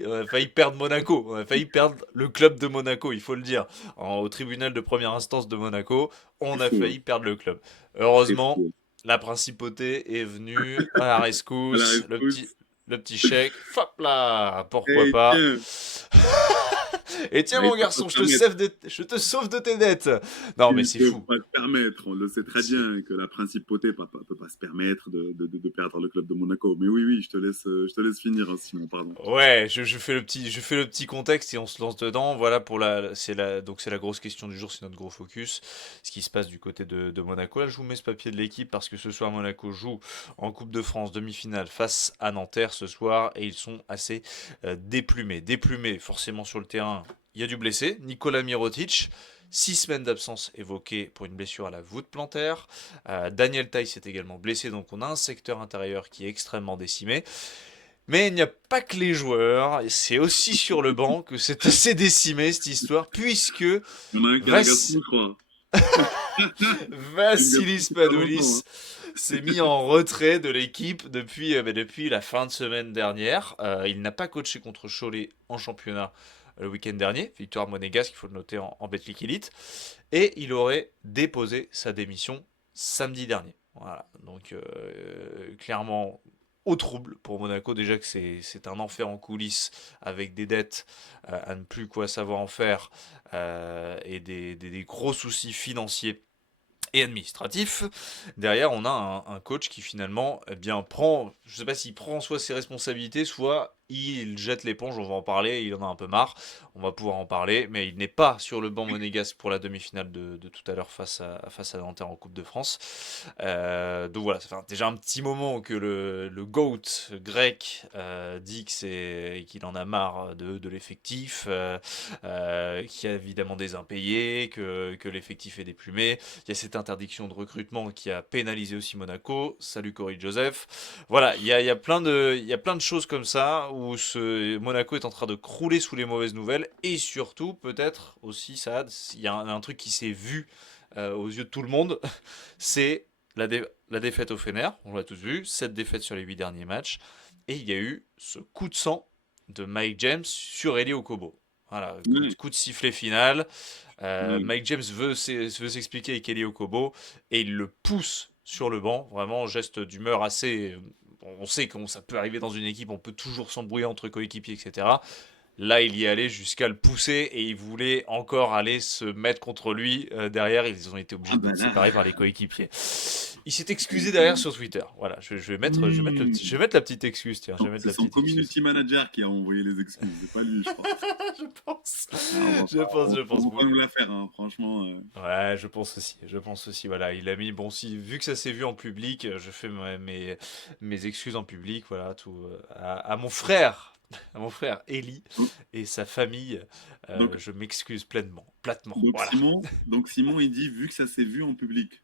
On a failli perdre Monaco, on a failli perdre le club de Monaco, il faut le dire. Au tribunal de première instance de Monaco, on C'est a fou, hein. failli perdre le club. C'est Heureusement, fou. la principauté est venue à la À la rescousse, rescousse. le petit chèque, hop là, pourquoi Hey, pas. tiens, Et tiens ah, ils mon peuvent pas garçon, se permettre. je te sauve de tes dettes. Non mais Ils c'est peuvent fou. pas se permettre. On le sait très C'est- bien que la principauté peut pas se permettre de perdre le club de Monaco. Mais oui, oui, je te laisse finir, hein, Simon, pardon. Ouais, je fais le petit contexte et on se lance dedans. Voilà pour donc c'est la grosse question du jour, c'est notre gros focus. Ce qui se passe du côté de Monaco. Là, je vous mets ce papier de l'équipe parce que ce soir Monaco joue en Coupe de France demi-finale face à Nanterre ce soir et ils sont assez déplumés. Déplumés forcément sur le terrain. Il y a du blessé, Nicolas Mirotic. 6 semaines d'absence évoquées pour une blessure à la voûte plantaire. Daniel Taïs est également blessé, donc on a un secteur intérieur qui est extrêmement décimé. Mais il n'y a pas que les joueurs, c'est aussi sur le banc que c'est assez décimé cette histoire, puisque Il y en a un qui a la gastro, Vas- je crois. Une gastro, Vassilis c'est pas longtemps, hein. Panoulis s'est mis en retrait de l'équipe depuis la fin de semaine dernière. Il n'a pas coaché contre Cholet en championnat le week-end dernier, victoire monégasque, il faut le noter en Betclic Elite, et il aurait déposé sa démission samedi dernier. Voilà, donc clairement au trouble pour Monaco. Déjà que c'est un enfer en coulisses avec des dettes à ne plus quoi savoir en faire et des gros soucis financiers et administratif. Derrière, on a un coach qui finalement, eh bien, je sais pas s'il prend soit ses responsabilités, soit il jette l'éponge. On va en parler. Il en a un peu marre. On va pouvoir en parler, mais il n'est pas sur le banc monégasque pour la demi-finale de tout à l'heure face à Nanterre en Coupe de France. Donc voilà, ça fait déjà un petit moment que le GOAT grec dit qu'il en a marre de l'effectif, qu'il y a évidemment des impayés, que l'effectif est déplumé. Il y a cette interdiction de recrutement qui a pénalisé aussi Monaco. Salut Cory Joseph. Voilà, il y a plein de choses comme ça où Monaco est en train de crouler sous les mauvaises nouvelles. Et surtout, peut-être aussi, Saad, il y a un truc qui s'est vu aux yeux de tout le monde, c'est la défaite au Fener. On l'a tous vu, 7 défaites sur les 8 derniers matchs. Et il y a eu ce coup de sang de Mike James sur Eli Okobo. Voilà, Ouais, coup de sifflet final. ouais. Mike James veut s'expliquer avec Eli Okobo et il le pousse sur le banc. Vraiment, geste d'humeur assez. On sait comment ça peut arriver dans une équipe, on peut toujours s'embrouiller entre coéquipiers, etc. Là, il y allait jusqu'à le pousser et il voulait encore aller se mettre contre lui. Derrière, ils ont été Ah obligés ben d'être séparés par là. les coéquipiers. Il s'est excusé derrière sur Twitter. Voilà, je vais mettre la petite excuse. Tiens, je vais mettre C'est la son petite excuse. community manager qui a envoyé les excuses, c'est pas lui, je crois. Je pense. Ah, Je pense, je on pense. va pas nous la faire, hein, franchement. Ouais, je pense aussi. Je pense aussi. Voilà, il a mis. Bon, si vu que ça s'est vu en public, je fais mes excuses en public. Voilà, tout à mon frère, à mon frère Eli Donc, et sa famille. donc, Je m'excuse pleinement, platement. donc Voilà. Simon, donc Simon, il dit, vu que ça s'est vu en public.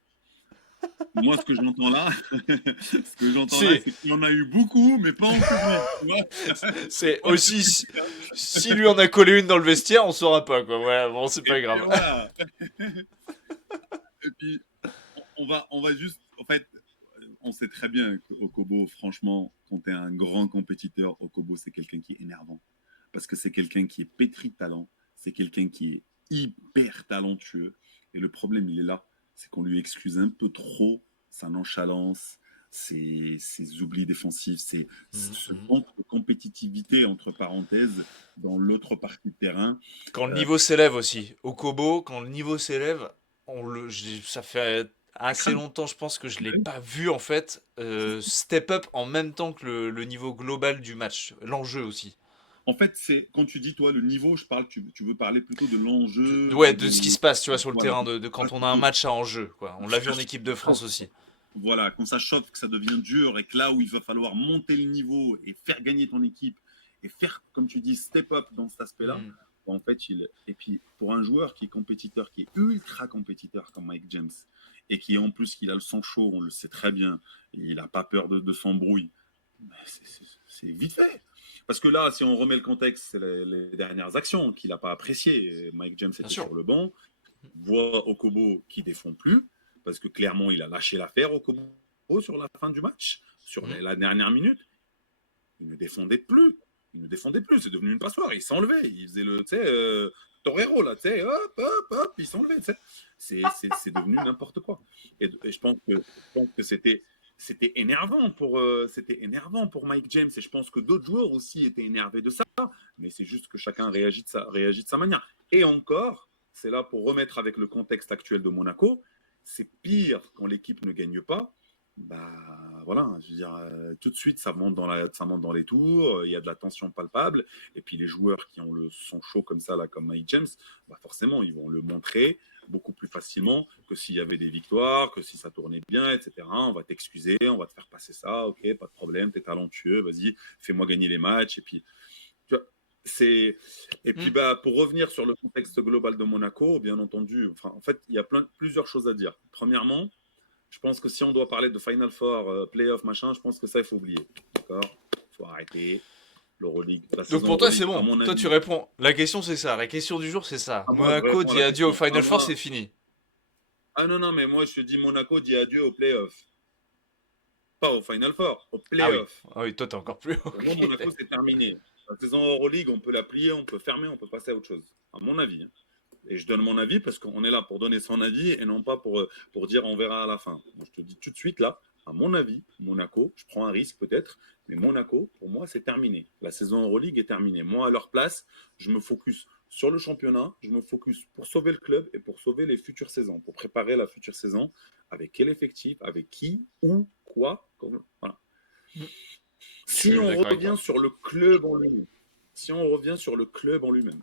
Moi, ce que j'entends là, ce que j'entends là, Si, c'est qu'il y en a eu beaucoup, mais pas en public, tu vois. c'est Moi, aussi si lui en a collé une dans le vestiaire, on saura pas quoi. Ouais, bon, c'est et pas puis grave. voilà. Et puis, on va juste, en fait, on sait très bien qu'Okobo, franchement, quand tu es un grand compétiteur, Okobo, c'est quelqu'un qui est énervant. Parce que c'est quelqu'un qui est pétri de talent, c'est quelqu'un qui est hyper talentueux. Et le problème, il est là, c'est qu'on lui excuse un peu trop sa nonchalance, ses oublis défensifs, ce Mhm. manque de compétitivité, entre parenthèses, dans l'autre partie de terrain. Quand le Euh, niveau s'élève aussi. Au Kobo, quand le niveau s'élève, ça fait ça assez crame. longtemps, je pense que je l'ai pas vu en fait step up en même temps que le niveau global du match, l'enjeu aussi. En fait, c'est quand tu dis, toi, le niveau, tu veux parler plutôt de l'enjeu, Ouais, de ce qui se passe, tu vois, sur le voilà. terrain, de quand on a un match à enjeu, quoi. On l'a vu Ça en équipe de France chauffe, aussi. voilà, quand ça chauffe, que ça devient dur et que là où il va falloir monter le niveau et faire gagner ton équipe et faire, comme tu dis, step up dans cet aspect-là, Hmm. bah, en fait, et puis pour un joueur qui est compétiteur, qui est ultra compétiteur comme Mike James et qui en plus qu'il a le sang chaud, on le sait très bien, et il n'a pas peur de s'embrouiller. C'est vite fait. Parce que là, si on remet le contexte, c'est les dernières actions qu'il n'a pas appréciées. Mike James était sur le banc, voit Okobo qui défend plus, parce que clairement, il a lâché l'affaire Okobo sur la fin du match, sur la dernière minute. Il ne défendait plus. Il ne défendait plus. C'est devenu une passoire. Il s'enlevait. Il faisait le, tu sais, torero, là, tu sais, hop, hop, hop, il s'enlevait, tu sais. C'est devenu n'importe quoi. Et je pense que c'était énervant pour Mike James, et je pense que d'autres joueurs aussi étaient énervés de ça, mais c'est juste que chacun réagit de sa manière. Et encore, c'est là pour remettre avec le contexte actuel de Monaco, c'est pire quand l'équipe ne gagne pas. Bah voilà, je veux dire, tout de suite ça monte dans les tours, il y a de la tension palpable, et puis les joueurs qui ont le son chaud comme ça, là, comme Mike James, bah forcément ils vont le montrer beaucoup plus facilement que s'il y avait des victoires, que si ça tournait bien, etc. On va t'excuser, on va te faire passer ça, ok, pas de problème, t'es talentueux, vas-y, fais-moi gagner les matchs, et puis tu vois, bah pour revenir sur le contexte global de Monaco, bien entendu, enfin en fait il y a plusieurs choses à dire. Premièrement, je pense que si on doit parler de Final Four, Playoff, machin, je pense que ça, il faut oublier. D'accord ? Il faut arrêter l'Euroleague. Donc pour toi, c'est bon. Toi, tu réponds. La question, c'est ça. La question du jour, c'est ça. Monaco dit adieu au Final Four, c'est fini. Ah non, mais moi, je te dis Monaco dit adieu au Playoff. Pas au Final Four, au Playoff. Ah oui, toi, t'es encore plus haut. Moi, Monaco, c'est terminé. La saison Euroleague, on peut la plier, on peut fermer, on peut passer à autre chose. À mon avis. Et je donne mon avis parce qu'on est là pour donner son avis et non pas pour dire on verra à la fin. Donc, je te dis tout de suite là, à mon avis, Monaco, je prends un risque peut-être, mais Monaco, pour moi, c'est terminé. La saison Euroleague est terminée. Moi, à leur place, je me focus sur le championnat, je me focus pour sauver le club et pour sauver les futures saisons, pour préparer la future saison. Avec quel effectif, avec qui, où, quoi. Voilà. Si on revient sur le club en lui-même,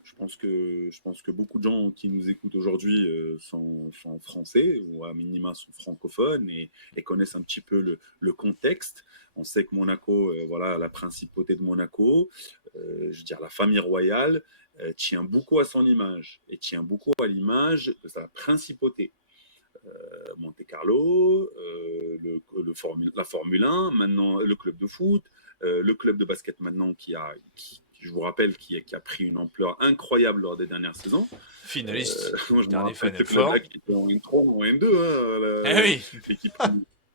je pense que beaucoup de gens qui nous écoutent aujourd'hui sont français ou à minima sont francophones et connaissent un petit peu le contexte. On sait que Monaco, voilà, la principauté de Monaco, je veux dire la famille royale, tient beaucoup à son image et tient beaucoup à l'image de sa principauté. Monte Carlo, la Formule 1, maintenant le club de foot, le club de basket maintenant je vous rappelle, qui a pris une ampleur incroyable lors des dernières saisons. Finaliste. Je me rappelle ce club-là qui était en N3 ou en N2. Oui. L'équipe.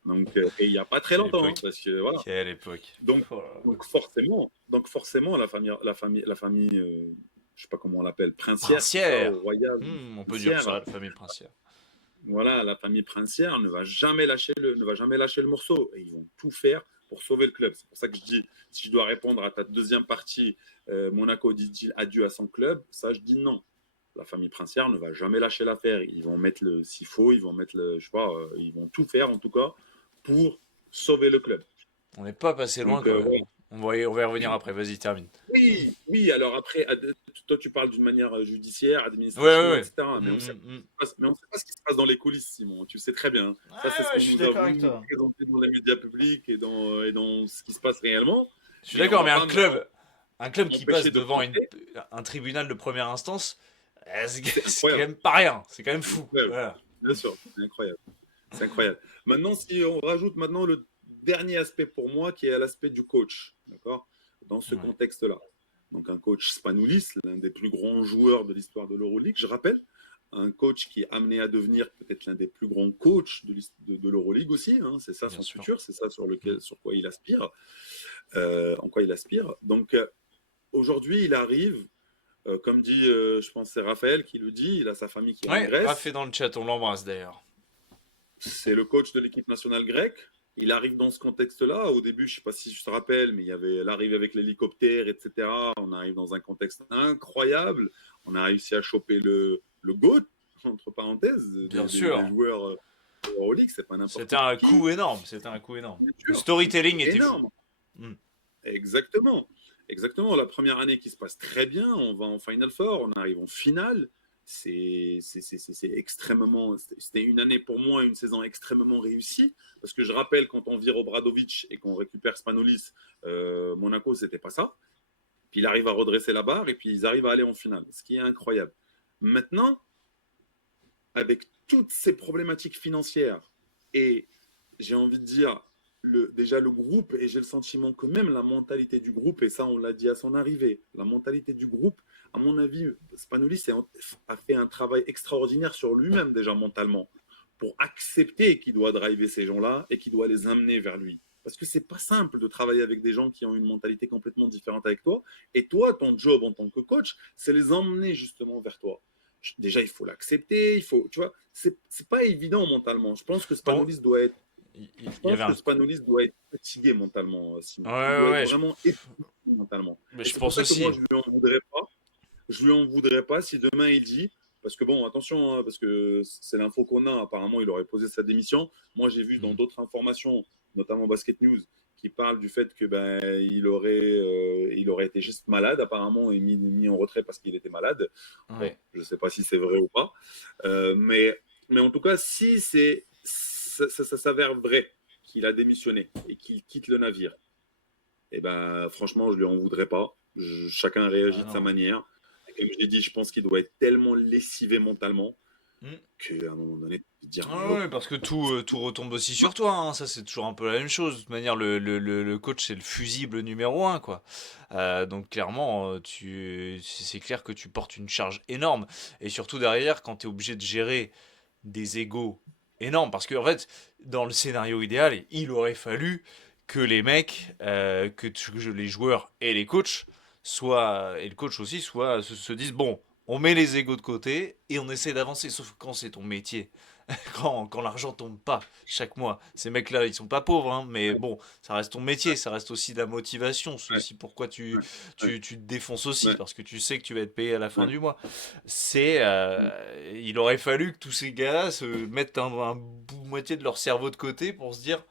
Donc, et il n'y a pas très longtemps. Parce que, voilà. Quelle époque. Donc forcément, la famille je ne sais pas comment on l'appelle, princière. Royale. On peut dire ça, la famille princière. Voilà, la famille princière ne va jamais lâcher le morceau. Et ils vont tout faire pour sauver le club. C'est pour ça que je dis, si je dois répondre à ta deuxième partie, Monaco dit-il adieu à son club, ça je dis non. La famille princière ne va jamais lâcher l'affaire. Ils vont mettre s'il faut, ils vont mettre ils vont tout faire en tout cas pour sauver le club. On n'est pas passé loin quand même. Ouais. On va y revenir après, vas-y, termine. Oui, alors après, toi tu parles d'une manière judiciaire, administrative, etc. Mais on ne sait pas ce qui se passe dans les coulisses, Simon, tu le sais très bien. Ça, c'est ce qu'on nous a présenté dans les médias publics et dans ce qui se passe réellement. Je suis d'accord, mais un club qui passe devant un tribunal de première instance, c'est quand même pas rien, c'est quand même fou. Voilà. Bien sûr, c'est incroyable. Maintenant, si on rajoute le dernier aspect pour moi, qui est l'aspect du coach, d'accord, dans ce contexte-là. Donc un coach Spanoulis, l'un des plus grands joueurs de l'histoire de l'Euroleague, je rappelle, un coach qui est amené à devenir peut-être l'un des plus grands coachs de l'Euroleague aussi, hein, c'est ça son futur, c'est ça sur quoi il aspire, en quoi il aspire. Donc aujourd'hui, il arrive, comme dit, je pense c'est Raphaël qui le dit, il a sa famille qui est en Grèce. Raphaël dans le chat, on l'embrasse d'ailleurs. C'est le coach de l'équipe nationale grecque. Il arrive dans ce contexte-là. Au début, je ne sais pas si je te rappelle, mais il y avait l'arrivée avec l'hélicoptère, etc. On arrive dans un contexte incroyable. On a réussi à choper le GOAT, entre parenthèses, Bien sûr. Des joueurs Euroleague. C'est pas n'importe C'était un coup énorme. Le storytelling était énorme. Fou. Exactement. La première année qui se passe très bien. On va en Final Four. On arrive en finale. C'est extrêmement. C'était une année pour moi, une saison extrêmement réussie. Parce que je rappelle, quand on vire Obradovic et qu'on récupère Spanoulis, Monaco, c'était pas ça. Puis il arrive à redresser la barre et puis ils arrivent à aller en finale, ce qui est incroyable. Maintenant, avec toutes ces problématiques financières et j'ai envie de dire déjà le groupe, et j'ai le sentiment que même la mentalité du groupe, et ça on l'a dit à son arrivée, la mentalité du groupe, à mon avis, Spanoulis a fait un travail extraordinaire sur lui-même déjà mentalement, pour accepter qu'il doit driver ces gens-là et qu'il doit les amener vers lui. Parce que c'est pas simple de travailler avec des gens qui ont une mentalité complètement différente avec toi. Et toi, ton job en tant que coach, c'est les emmener justement vers toi. Déjà, il faut l'accepter, tu vois, c'est pas évident mentalement. Bon, il Je y pense avait que un. Spanoulis doit être fatigué mentalement, Ouais, Simon. Il ouais, doit être ouais, vraiment épuisé mentalement. mais Et je c'est pour pense ça que moi, aussi. je lui en voudrais pas. Je lui en voudrais pas si demain il dit, parce que bon, attention, hein, parce que c'est l'info qu'on a. Apparemment, il aurait posé sa démission. Moi, j'ai vu dans Hmm. d'autres informations, notamment Basket News, qui parlent du fait que ben il aurait été juste malade apparemment et mis en retrait parce qu'il était malade. Bon, Ouais. je sais pas si c'est vrai ou pas, mais en tout cas, si ça s'avère vrai qu'il a démissionné et qu'il quitte le navire, et ben franchement, je lui en voudrais pas. Chacun Ah réagit de sa non. manière. Et comme je l'ai dit, je pense qu'il doit être tellement lessivé mentalement Hmm. qu'à un moment donné, tu te dire, mais Ah oh, ouais, parce que tout retombe aussi sur toi, hein. Ça, c'est toujours un peu la même chose. De toute manière, le coach, c'est le fusible numéro un, quoi. Donc, clairement, c'est clair que tu portes une charge énorme. Et surtout derrière, quand tu es obligé de gérer des égos énormes. Parce que, en fait, dans le scénario idéal, il aurait fallu que les mecs, que les joueurs et les coachs, et le coach aussi, se disent, bon, on met les égos de côté et on essaie d'avancer. Sauf que quand c'est ton métier quand l'argent tombe pas chaque mois. Ces mecs-là, ils sont pas pauvres, hein, mais bon, ça reste ton métier, ça reste aussi de la motivation. C'est ouais, aussi pourquoi ouais, ouais, tu te défonces aussi, ouais, parce que tu sais que tu vas être payé à la fin ouais, du mois. ouais, Il aurait fallu que tous ces gars-là se mettent un bout moitié de leur cerveau de côté pour se dire,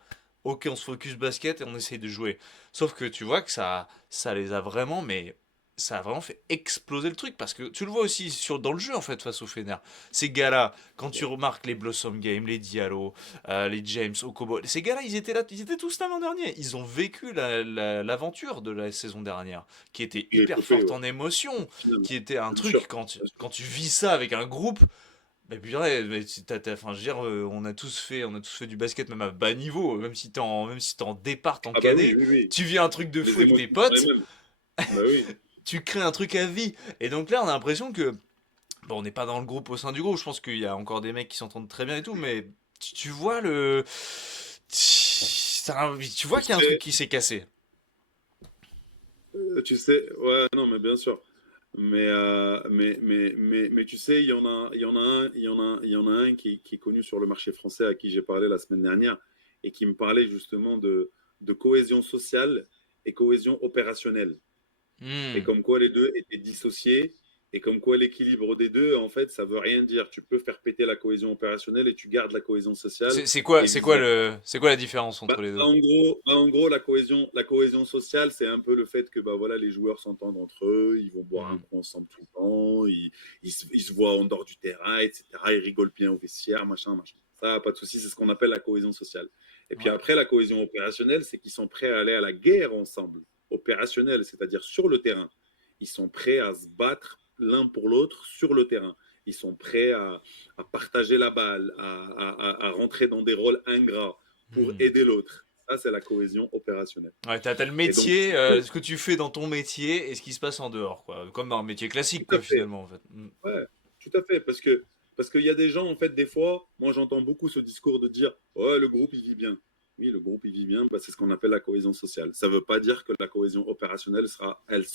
ok, on se focus basket et on essaye de jouer. Sauf que tu vois que ça les a vraiment, mais ça a vraiment fait exploser le truc parce que tu le vois aussi dans le jeu en fait face au Fener. Ces gars-là, quand tu remarques les Blossom Games, les Diallo, les James, Okobo, ces gars-là, ils étaient tous là l'an dernier. Ils ont vécu l'aventure de la saison dernière, qui était hyper l'épopée, forte ouais, en émotion, finalement. qui était un Bien truc sûr, quand, bien sûr. quand tu vis ça avec un groupe. Mais purée, enfin, je veux dire, on a tous fait du basket même à bas niveau, même si t'es en départ, en Ah bah oui, cadet, oui, oui. tu vis un truc de fou Les avec tes émotions sont les potes, mêmes. Bah oui. tu crées un truc à vie. Et donc là, on a l'impression que bon, on n'est pas dans le groupe au sein du groupe. Je pense qu'il y a encore des mecs qui s'entendent très bien et tout, mais tu vois tu vois Tu qu'il y a un truc sais, qui s'est cassé. ouais, non, mais bien sûr. Mais tu sais, il y en a un qui est connu sur le marché français à qui j'ai parlé la semaine dernière et qui me parlait justement de cohésion sociale et cohésion opérationnelle. Et Hmm. comme quoi les deux étaient dissociés et comme quoi l'équilibre des deux, en fait, ça veut rien dire. Tu peux faire péter la cohésion opérationnelle et tu gardes la cohésion sociale et vice-versa. C'est quoi la différence entre les deux? En gros, la cohésion sociale, c'est un peu le fait que bah, voilà, les joueurs s'entendent entre eux, ils vont boire un Hmm. coup ensemble tout le temps, ils se voient en dehors du terrain, etc. Ils rigolent bien au vestiaire, machin, machin. Ça, pas de souci, c'est ce qu'on appelle la cohésion sociale. Et puis Ouais. après, la cohésion opérationnelle, c'est qu'ils sont prêts à aller à la guerre ensemble, opérationnelle, c'est-à-dire sur le terrain. Ils sont prêts à se battre l'un pour l'autre sur le terrain. Ils sont prêts à partager la balle, à rentrer dans des rôles ingrats pour Hmm. aider l'autre. Ça, c'est la cohésion opérationnelle. Ouais, t'as le Et donc, métier, ce que tu fais dans ton métier et ce qui se passe en dehors, quoi. Comme dans un métier classique, tout à quoi, fait. finalement, en fait. Hmm. Ouais, tout à fait. Parce qu'il y a des gens, en fait, des fois, moi, j'entends beaucoup ce discours de dire, ouais, le groupe, il vit bien. Oui, le groupe, il vit bien, bah, c'est ce qu'on appelle la cohésion sociale. Ça ne veut pas dire que la cohésion opérationnelle elle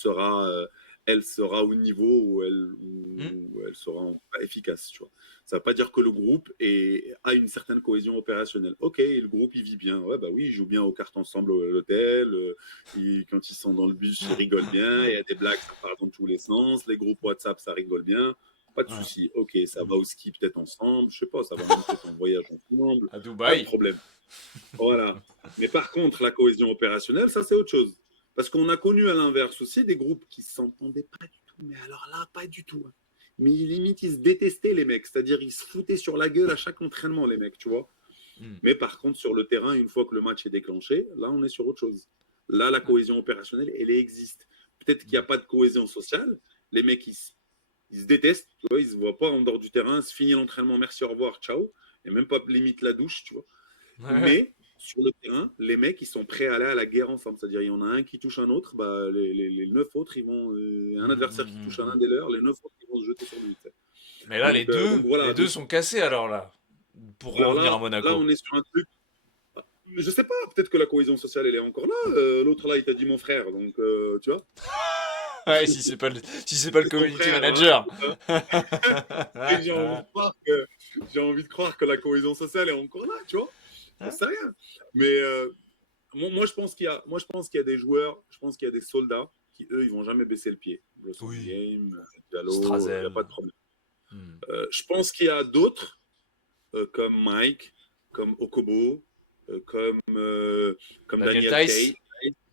sera au niveau Hmm. où elle sera efficace. Tu vois. Ça ne veut pas dire que le groupe a une certaine cohésion opérationnelle. Ok, le groupe, il vit bien. Ouais, bah oui, ils jouent bien aux cartes ensemble à l'hôtel. Quand ils sont dans le bus, ils rigolent bien. Il y a des blagues, ça part dans tous les sens. Les groupes WhatsApp, ça rigole bien. Pas de Ouais. souci. Ok, ça Hmm. va au ski peut-être ensemble. Je sais pas, ça va même peut-être en voyage ensemble. À Pas de Dubaï. problème. Voilà. Mais par contre, la cohésion opérationnelle, ça, c'est autre chose. Parce qu'on a connu à l'inverse aussi des groupes qui s'entendaient pas du tout. Mais alors là, pas du tout, hein. Mais limite, ils se détestaient, les mecs. C'est-à-dire, ils se foutaient sur la gueule à chaque entraînement, les mecs, tu vois. Hmm. Mais par contre, sur le terrain, une fois que le match est déclenché, là, on est sur autre chose. Là, la Ouais. cohésion opérationnelle, elle existe. Peut-être qu'il n'y Hmm. a pas de cohésion sociale. Les mecs, ils se détestent, tu vois, ils se voient pas en dehors du terrain, se finit l'entraînement, merci, au revoir, ciao. Et même pas limite la douche, tu vois. Ouais, ouais. Mais sur le terrain, les mecs, ils sont prêts à aller à la guerre ensemble. C'est-à-dire, il y en a un qui touche un autre, bah, les 9 autres, ils vont. Un adversaire qui touche un des leurs, les 9 autres, ils vont se jeter sur lui. Tu sais. Mais là, Donc les voilà. deux Donc, sont cassés alors là, pour alors revenir à là, Monaco. on est sur un truc. Je sais pas, peut-être que la cohésion sociale, elle est encore là. L'autre là, il t'a dit mon frère, donc tu vois. Ouais, si c'est pas le C'est ton community frère, manager. Et j'ai envie de croire que la cohésion sociale est encore là, tu vois. J'en sais rien. Mais moi, je pense qu'il y a des joueurs, je pense qu'il y a des soldats qui, eux, ils vont jamais baisser le pied. Blossom Oui. Game, Diallo, il n'y Strazel. a pas de problème. Je pense qu'il y a d'autres, comme Mike, comme Okobo, comme Daniel Tate.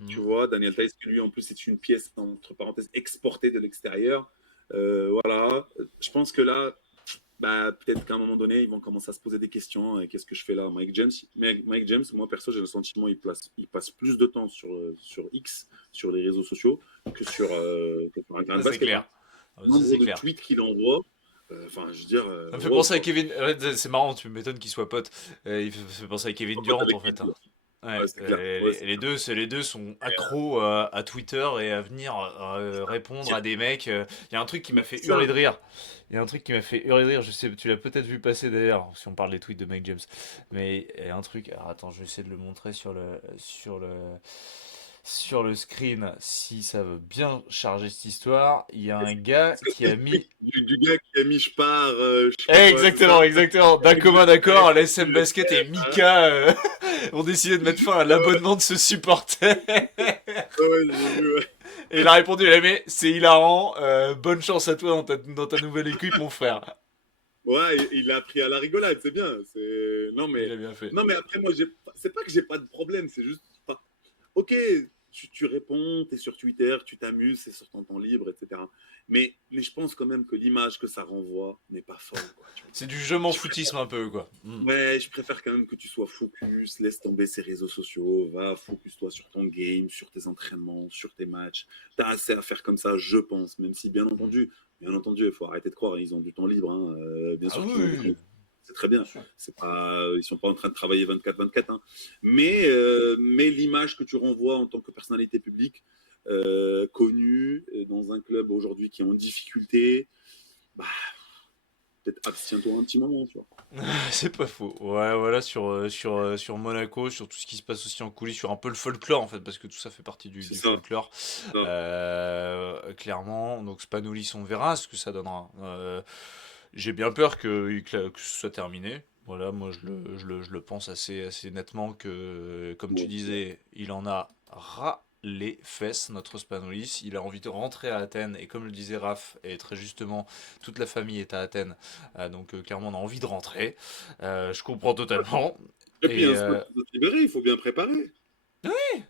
Tu vois, Daniel Tate, qui lui, en plus, c'est une pièce, entre parenthèses, exportée de l'extérieur. Voilà. Je pense que là, bah, peut-être qu'à un moment donné, ils vont commencer à se poser des questions. Et qu'est-ce que je fais là, Mike James, moi, perso, j'ai le sentiment qu'il passe plus de temps sur X, sur les réseaux sociaux, que sur Internet. C'est clair. Le nombre de tweets qu'il envoie. Enfin, je veux dire. Ça me fait penser à Kevin. C'est marrant, tu m'étonnes qu'il soit pote. Il me fait penser à Kevin Durant en fait. Ouais, les deux sont accros à Twitter et à venir répondre à des mecs. Il y a un truc qui m'a fait hurler de rire. Je sais, tu l'as peut-être vu passer d'ailleurs, si on parle des tweets de Mike James. Mais il y a un truc. Alors attends, je vais essayer de le montrer sur le screen, si ça veut bien charger cette histoire. Il y a un gars qui a mis. Du gars qui a mis je pars. Exactement. D'un commun accord, l'SM Basket et Mika ont décidé de mettre fin à l'abonnement de ce supporter. Et il a répondu, mais c'est hilarant, bonne chance à toi dans ta nouvelle équipe, mon frère. Ouais, il a pris à la rigolade, c'est bien. Non, mais... Il a bien fait. Non, mais après, moi, c'est pas que j'ai pas de problème, c'est juste. Ok, tu réponds, tu es sur Twitter, tu t'amuses, c'est sur ton temps libre, etc. Mais je pense quand même que l'image que ça renvoie n'est pas folle. C'est du je m'en foutisme un peu, quoi. Ouais, je préfère quand même que tu sois focus, laisse tomber ces réseaux sociaux, va, focus-toi sur ton game, sur tes entraînements, sur tes matchs. T'as assez à faire comme ça, je pense, même si, bien entendu, il faut arrêter de croire, ils ont du temps libre, hein. Bien sûr qu'ils c'est très bien. Ils sont pas en train de travailler 24/24. Hein. Mais l'image que tu renvoies en tant que personnalité publique connue dans un club aujourd'hui qui est en difficulté, bah, peut-être abstiens-toi un petit moment, tu vois. C'est pas faux. Ouais, voilà, sur Monaco, sur tout ce qui se passe aussi en coulisses, sur un peu le folklore en fait, parce que tout ça fait partie du folklore. Clairement, donc Spanoulis, on verra ce que ça donnera. J'ai bien peur que ce soit terminé. Voilà, moi je le pense assez nettement que, comme tu disais, il en a ras les fesses, notre Spanoulis. Il a envie de rentrer à Athènes, et comme le disait Raph, et très justement, toute la famille est à Athènes, donc clairement on a envie de rentrer. Je comprends totalement. Et puis un spot qui va se libérer, il faut bien préparer. Oui.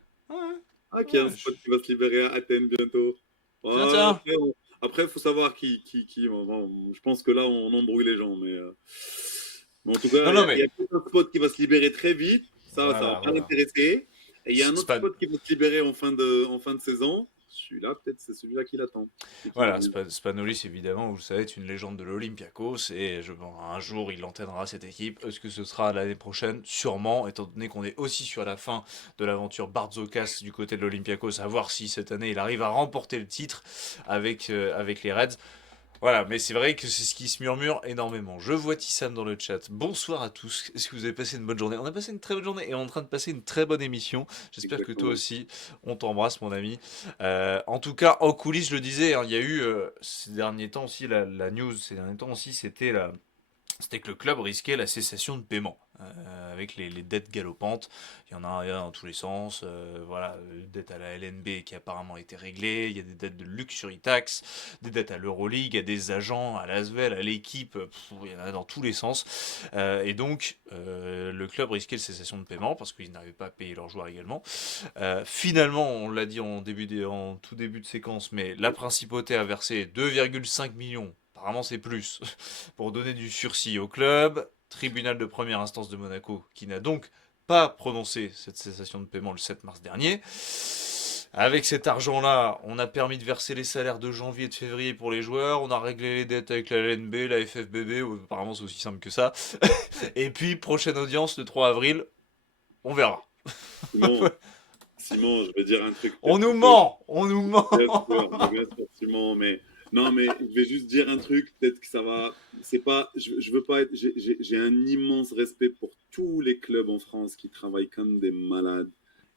Qu'il y a un spot qui va se libérer à Athènes bientôt. Tiens. Après, il faut savoir qui. Je pense que là, on embrouille les gens. Mais en tout cas, il y a un spot qui va se libérer très vite. Ça va pas l'intéresser. Et il y a un autre spot qui va se libérer en fin de saison. Celui-là, peut-être, c'est celui-là qui l'attend. Voilà, Spanoulis, évidemment, vous le savez, est une légende de l'Olympiakos. Et un jour, il entraînera cette équipe. Est-ce que ce sera l'année prochaine? Sûrement, étant donné qu'on est aussi sur la fin de l'aventure Bartzokas du côté de l'Olympiakos. À voir si cette année, il arrive à remporter le titre avec les Reds. Voilà, mais c'est vrai que c'est ce qui se murmure énormément. Je vois Tissam dans le chat. Bonsoir à tous. Est-ce que vous avez passé une bonne journée? On a passé une très bonne journée et on est en train de passer une très bonne émission. J'espère que toi aussi, on t'embrasse, mon ami. En tout cas, en coulisses, je le disais, hein, il y a eu ces derniers temps aussi, la news, ces derniers temps aussi, c'était que le club risquait la cessation de paiement avec les dettes galopantes. Il y en a dans tous les sens. Voilà, dette à la LNB qui apparemment a été réglée. Il y a des dettes de Luxury Tax, des dettes à l'Euroleague, à des agents, à l'Asvel, à l'équipe. Il y en a dans tous les sens. Et donc, le club risquait la cessation de paiement parce qu'ils n'arrivaient pas à payer leurs joueurs également. Finalement, on l'a dit en tout début de séquence, mais la principauté a versé 2,5 millions. Apparemment, c'est plus. Pour donner du sursis au club, tribunal de première instance de Monaco, qui n'a donc pas prononcé cette cessation de paiement le 7 mars dernier. Avec cet argent-là, on a permis de verser les salaires de janvier et de février pour les joueurs, on a réglé les dettes avec la LNB, la FFBB, apparemment c'est aussi simple que ça. Et puis, prochaine audience le 3 avril, On verra. Simon, Simon, je vais dire un truc. On nous ment. On nous ment. Bien sûr, Simon, mais non, mais je vais juste dire un truc. Peut-être que ça va. C'est pas. Je veux pas être. J'ai un immense respect pour tous les clubs en France qui travaillent comme des malades.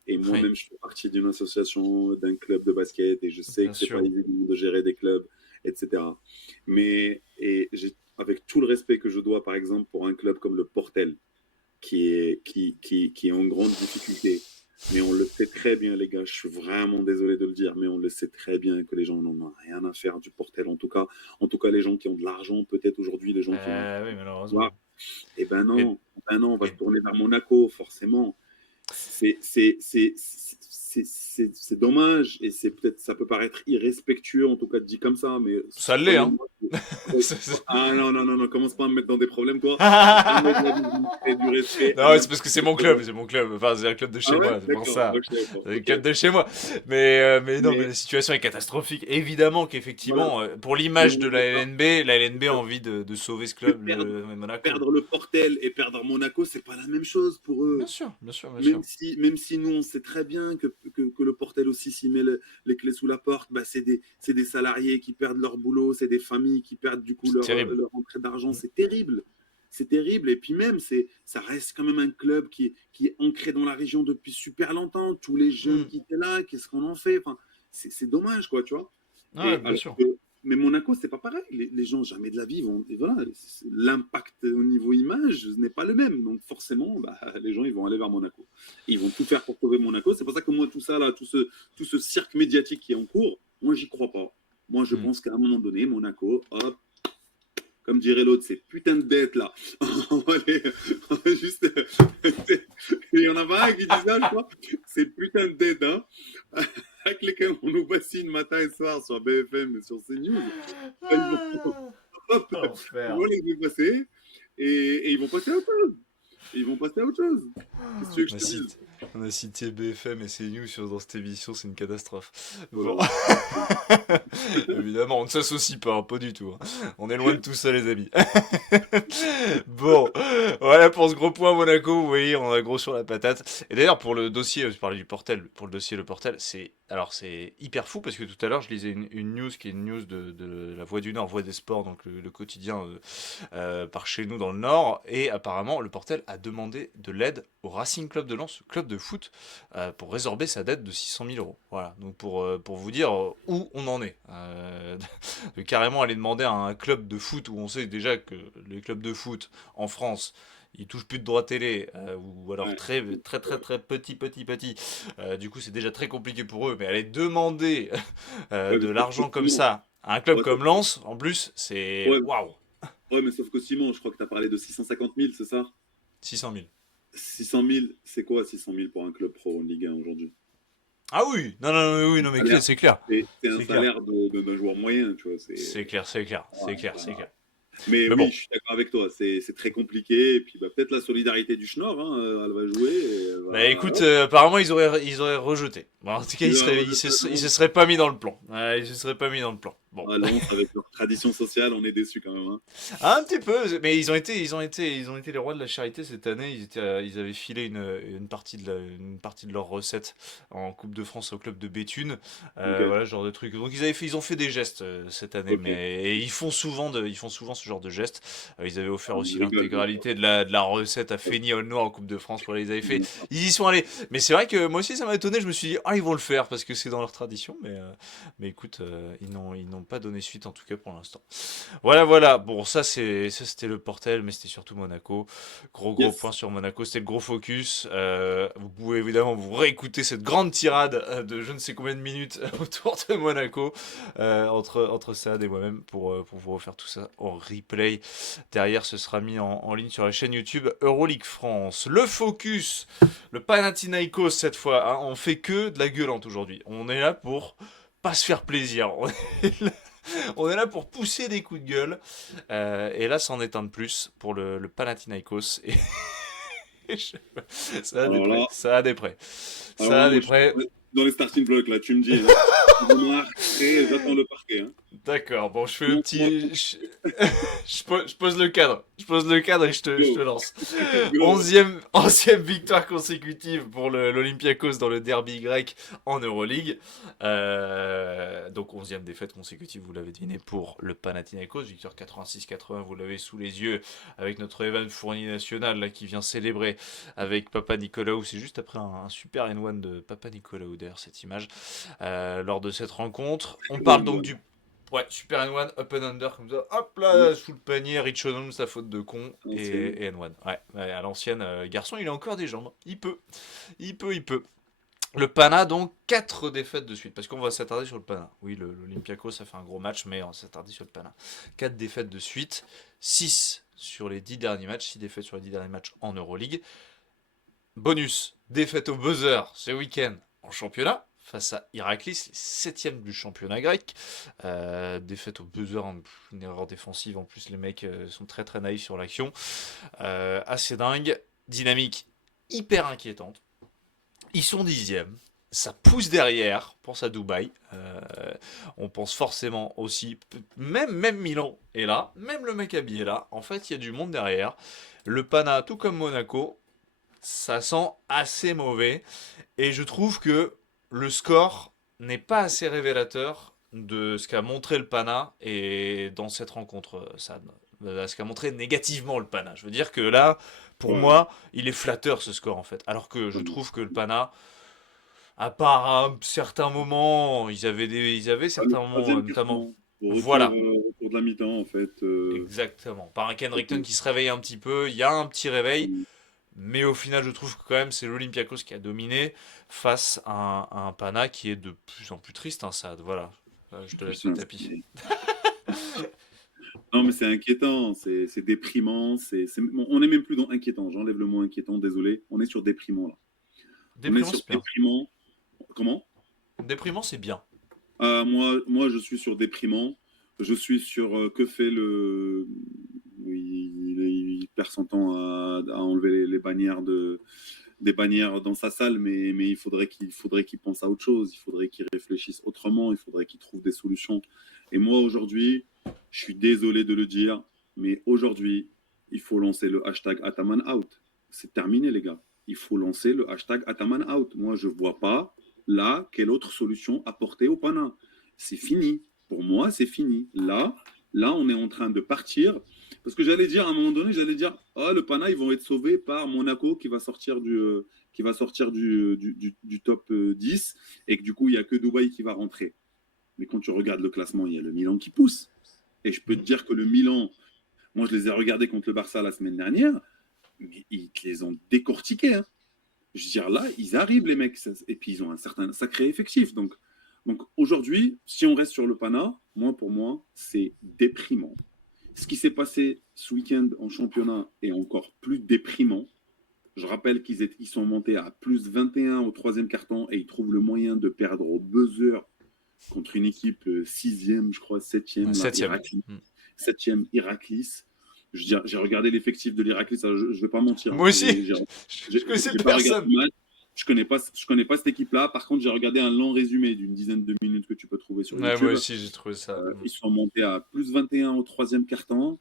Et moi-même, je fais partie d'une association, d'un club de basket, et je sais Bien que c'est sûr. pas évident de gérer des clubs, etc. Mais avec tout le respect que je dois, par exemple, pour un club comme le Portel, qui est en grande difficulté. Mais on le sait très bien, les gars. Je suis vraiment désolé de le dire, mais on le sait très bien que les gens n'en ont rien à faire du Portel. En tout cas, les gens qui ont de l'argent, peut-être aujourd'hui, les gens qui ont. Oui, malheureusement. Et ben Et, non, on va et- se tourner vers Monaco, forcément. C'est dommage et c'est peut-être ça peut paraître irrespectueux en tout cas dit comme ça, mais Ça l'est, hein. croyez-moi ah non, commence pas à me mettre dans des problèmes toi. Et du respect à Non, c'est parce que c'est n'importe mon club. Enfin, c'est un club de Ah chez ouais, moi, c'est pour d'accord. ça. Ok, d'accord. C'est un Ok. club de chez moi. Mais non, mais Mais la situation est catastrophique. Évidemment voilà. qu'effectivement, pour Mais l'image on de ne veut pas la LNB a envie de sauver ce que club, le Monaco. perdre le Portel et perdre Monaco, c'est pas la même chose pour eux. Bien sûr, bien sûr, bien sûr. Même si nous, on sait très bien que le Portel aussi, s'il met les clés sous la porte, bah, c'est des salariés qui perdent leur boulot, c'est des familles qui perdent du coup C'est terrible. leur entrée d'argent. C'est terrible. C'est terrible. Et puis même, ça reste quand même un club qui est ancré dans la région depuis super longtemps. Tous les jeunes qui étaient là, qu'est-ce qu'on en fait enfin, c'est dommage, quoi, tu vois. Ouais, bien sûr. Mais Monaco, c'est pas pareil. Les gens, jamais de la vie vont. Et voilà, l'impact au niveau image n'est pas le même. Donc, forcément, bah, les gens, ils vont aller vers Monaco. Et ils vont tout faire pour sauver Monaco. C'est pour ça que moi, tout ça, là, tout ce cirque médiatique qui est en cours, moi, j'y crois pas. Moi, je pense qu'à un moment donné, Monaco, hop, comme dirait l'autre, ces putains de dettes là. On va juste. Il y en a pas un qui dit ça, je crois. Ces putains de dettes, hein, avec lesquelles on nous bassine matin et soir sur BFM et sur CNews. Hop, ils vont les dépasser et ils vont passer à autre chose. Ils vont passer à autre chose. Qu'est-ce que tu veux que je te dise ? On a cité BFM et CNews dans cette émission, c'est une catastrophe. Voilà. Bon. Évidemment, on ne s'associe pas, hein, pas du tout. Hein. On est loin de tout ça, les amis. Bon, voilà pour ce gros point Monaco. Vous voyez, on a gros sur la patate. Et d'ailleurs, pour le dossier, je parlais du Portel, pour le dossier Le Portel, c'est hyper fou parce que tout à l'heure, je lisais une news qui est une news de La Voix du Nord, Voix des Sports, donc le quotidien par chez nous dans le Nord. Et apparemment, le Portel a demandé de l'aide au Racing Club de Lens, club de foot, pour résorber sa dette de 600 000 euros. Voilà, donc pour vous dire où on en est. De carrément aller demander à un club de foot où on sait déjà que les clubs de foot en France, ils touchent plus de droits télé, ou alors très petit. Du coup, c'est déjà très compliqué pour eux, mais aller demander de l'argent comme ça à un club comme Lens, en plus, c'est waouh. Ouais, mais sauf que Simon, je crois que tu as parlé de 650 000, c'est ça ? 600 000. 600 000, c'est quoi 600 000 pour un club pro en Ligue 1 aujourd'hui ? Ah oui, non, mais c'est clair. C'est un salaire d'un joueur moyen, tu vois. C'est clair. Mais bon. Oui, je suis d'accord avec toi, c'est très compliqué. Et puis peut-être la solidarité du Schnorr, hein, elle va jouer. Bah écoute, apparemment ils auraient rejeté. Bon, en tout cas, ils se seraient pas mis dans le plan. Ils se seraient pas mis dans le plan. Bon. Lens, avec leur tradition sociale, on est déçus quand même. Hein. Un petit peu, mais ils ont été les rois de la charité cette année. Ils avaient filé une partie de leurs recettes en Coupe de France au club de Béthune. Voilà, ce genre de truc. Donc ils ont fait des gestes cette année, et ils font souvent ce genre de gestes. Ils avaient offert aussi l'intégralité de la recette à Fény Aulnois en Coupe de France. Voilà, ils avaient fait. Ils y sont allés. Mais c'est vrai que moi aussi ça m'a étonné. Je me suis dit ils vont le faire parce que c'est dans leur tradition. Mais écoute, ils n'ont pas donné suite en tout cas pour l'instant. Voilà. Bon, ça c'était le Portel, mais c'était surtout Monaco. Gros point sur Monaco, c'était le gros focus. Vous pouvez évidemment vous réécouter cette grande tirade de je ne sais combien de minutes autour de Monaco entre Saad et moi-même pour vous refaire tout ça en replay. Derrière, ce sera mis en ligne sur la chaîne YouTube Euroleague France. Le focus, le Panathinaikos cette fois. Hein, on fait que de la gueulante aujourd'hui. On est là pour pas se faire plaisir. On est là pour pousser des coups de gueule. Et là, c'en est un de plus pour le Panathinaikos. Ça a des prêts. Dans les starting blocks, là, tu me dis, Après, j'attends le parquet. Hein. D'accord, bon, je fais le Moi, moi, petit. Je pose le cadre. Je pose le cadre et je te go, lance. go. 11e victoire consécutive pour l'Olympiakos dans le derby grec en Euroleague. Donc 11e défaite consécutive, vous l'avez deviné, pour le Panathinaikos. Victoire 86-80, vous l'avez sous les yeux, avec notre Evan Fournier national là, qui vient célébrer avec Papa Nicolaou. C'est juste après un super N1 de Papa Nicolaou, d'ailleurs, cette image, lors de cette rencontre. On parle donc du ouais, Super N1, up and under, comme ça, hop là, sous le panier, Rich Odom, sa faute de con, et N1. Ouais, à l'ancienne, garçon, il a encore des jambes. Il peut. Le Pana, donc, 4 défaites de suite, parce qu'on va s'attarder sur le Pana. Oui, l'Olympiakos, ça fait un gros match, mais on va s'attarder sur le Pana. 4 défaites de suite, 6 sur les 10 derniers matchs, 6 défaites sur les 10 derniers matchs en Euroleague. Bonus, défaite au buzzer ce week-end en championnat, face à Iraklis, 7ème du championnat grec. Défaite au buzzer, une erreur défensive. En plus, les mecs sont très très naïfs sur l'action. Assez dingue. Dynamique hyper inquiétante. Ils sont 10e. Ça pousse derrière, on pense à Dubaï. On pense forcément aussi, même Milan est là, même le Maccabi est là. En fait, il y a du monde derrière. Le Pana, tout comme Monaco, ça sent assez mauvais. Et je trouve que le score n'est pas assez révélateur de ce qu'a montré le Pana et dans cette rencontre, ça, ce qu'a montré négativement le Pana. Je veux dire que là, pour moi, il est flatteur ce score en fait. Alors que je trouve que le Pana, à part à un certain moment, ils avaient certains moments, notamment. Voilà, Retour de la mi-temps, en fait. exactement. Par un Kenrickton qui se réveille un petit peu, il y a un petit réveil. Mm. Mais au final, je trouve que quand même c'est l'Olympiakos qui a dominé face à un Pana qui est de plus en plus triste, hein, ça. Voilà. Je te laisse le Putain, tapis. non, mais c'est inquiétant, c'est déprimant. Bon, on n'est même plus dans inquiétant. J'enlève le mot inquiétant, désolé. On est sur déprimant, là. On est Déprimant, sur c'est bien. déprimant. Comment? Déprimant, c'est bien. Moi, je suis sur déprimant. Je suis sur que fait le. Il perd son temps à enlever les bannières des bannières dans sa salle, mais il faudrait qu'il pense à autre chose. Il faudrait qu'il réfléchisse autrement. Il faudrait qu'il trouve des solutions. Et moi, aujourd'hui, je suis désolé de le dire, mais aujourd'hui, il faut lancer le hashtag Ataman out. C'est terminé, les gars. Il faut lancer le hashtag Ataman out. Moi, je ne vois pas là quelle autre solution apporter au Pana. C'est fini. Pour moi, c'est fini. Là, on est en train de partir. Parce que j'allais dire, à un moment donné, oh, le Pana, ils vont être sauvés par Monaco qui va sortir du top 10 et que du coup, il n'y a que Dubaï qui va rentrer. Mais quand tu regardes le classement, il y a le Milan qui pousse. Et je peux te dire que le Milan, moi, je les ai regardés contre le Barça la semaine dernière, mais ils les ont décortiqués. Hein. Je veux dire, là, ils arrivent, les mecs, et puis ils ont un certain sacré effectif. Donc aujourd'hui, si on reste sur le Pana, pour moi, c'est déprimant. Ce qui s'est passé ce week-end en championnat est encore plus déprimant. Je rappelle qu'ils sont montés à plus 21 au troisième carton et ils trouvent le moyen de perdre au buzzer contre une équipe 6e, je crois, 7e. 7e, Iraklis. Je veux dire, j'ai regardé l'effectif de l'Iraklis, je ne vais pas mentir. Moi aussi, je connaissais personne. Je connais pas cette équipe-là. Par contre, j'ai regardé un long résumé d'une dizaine de minutes que tu peux trouver sur YouTube. Moi aussi, j'ai trouvé ça. Ils sont montés à plus 21 au troisième quart-temps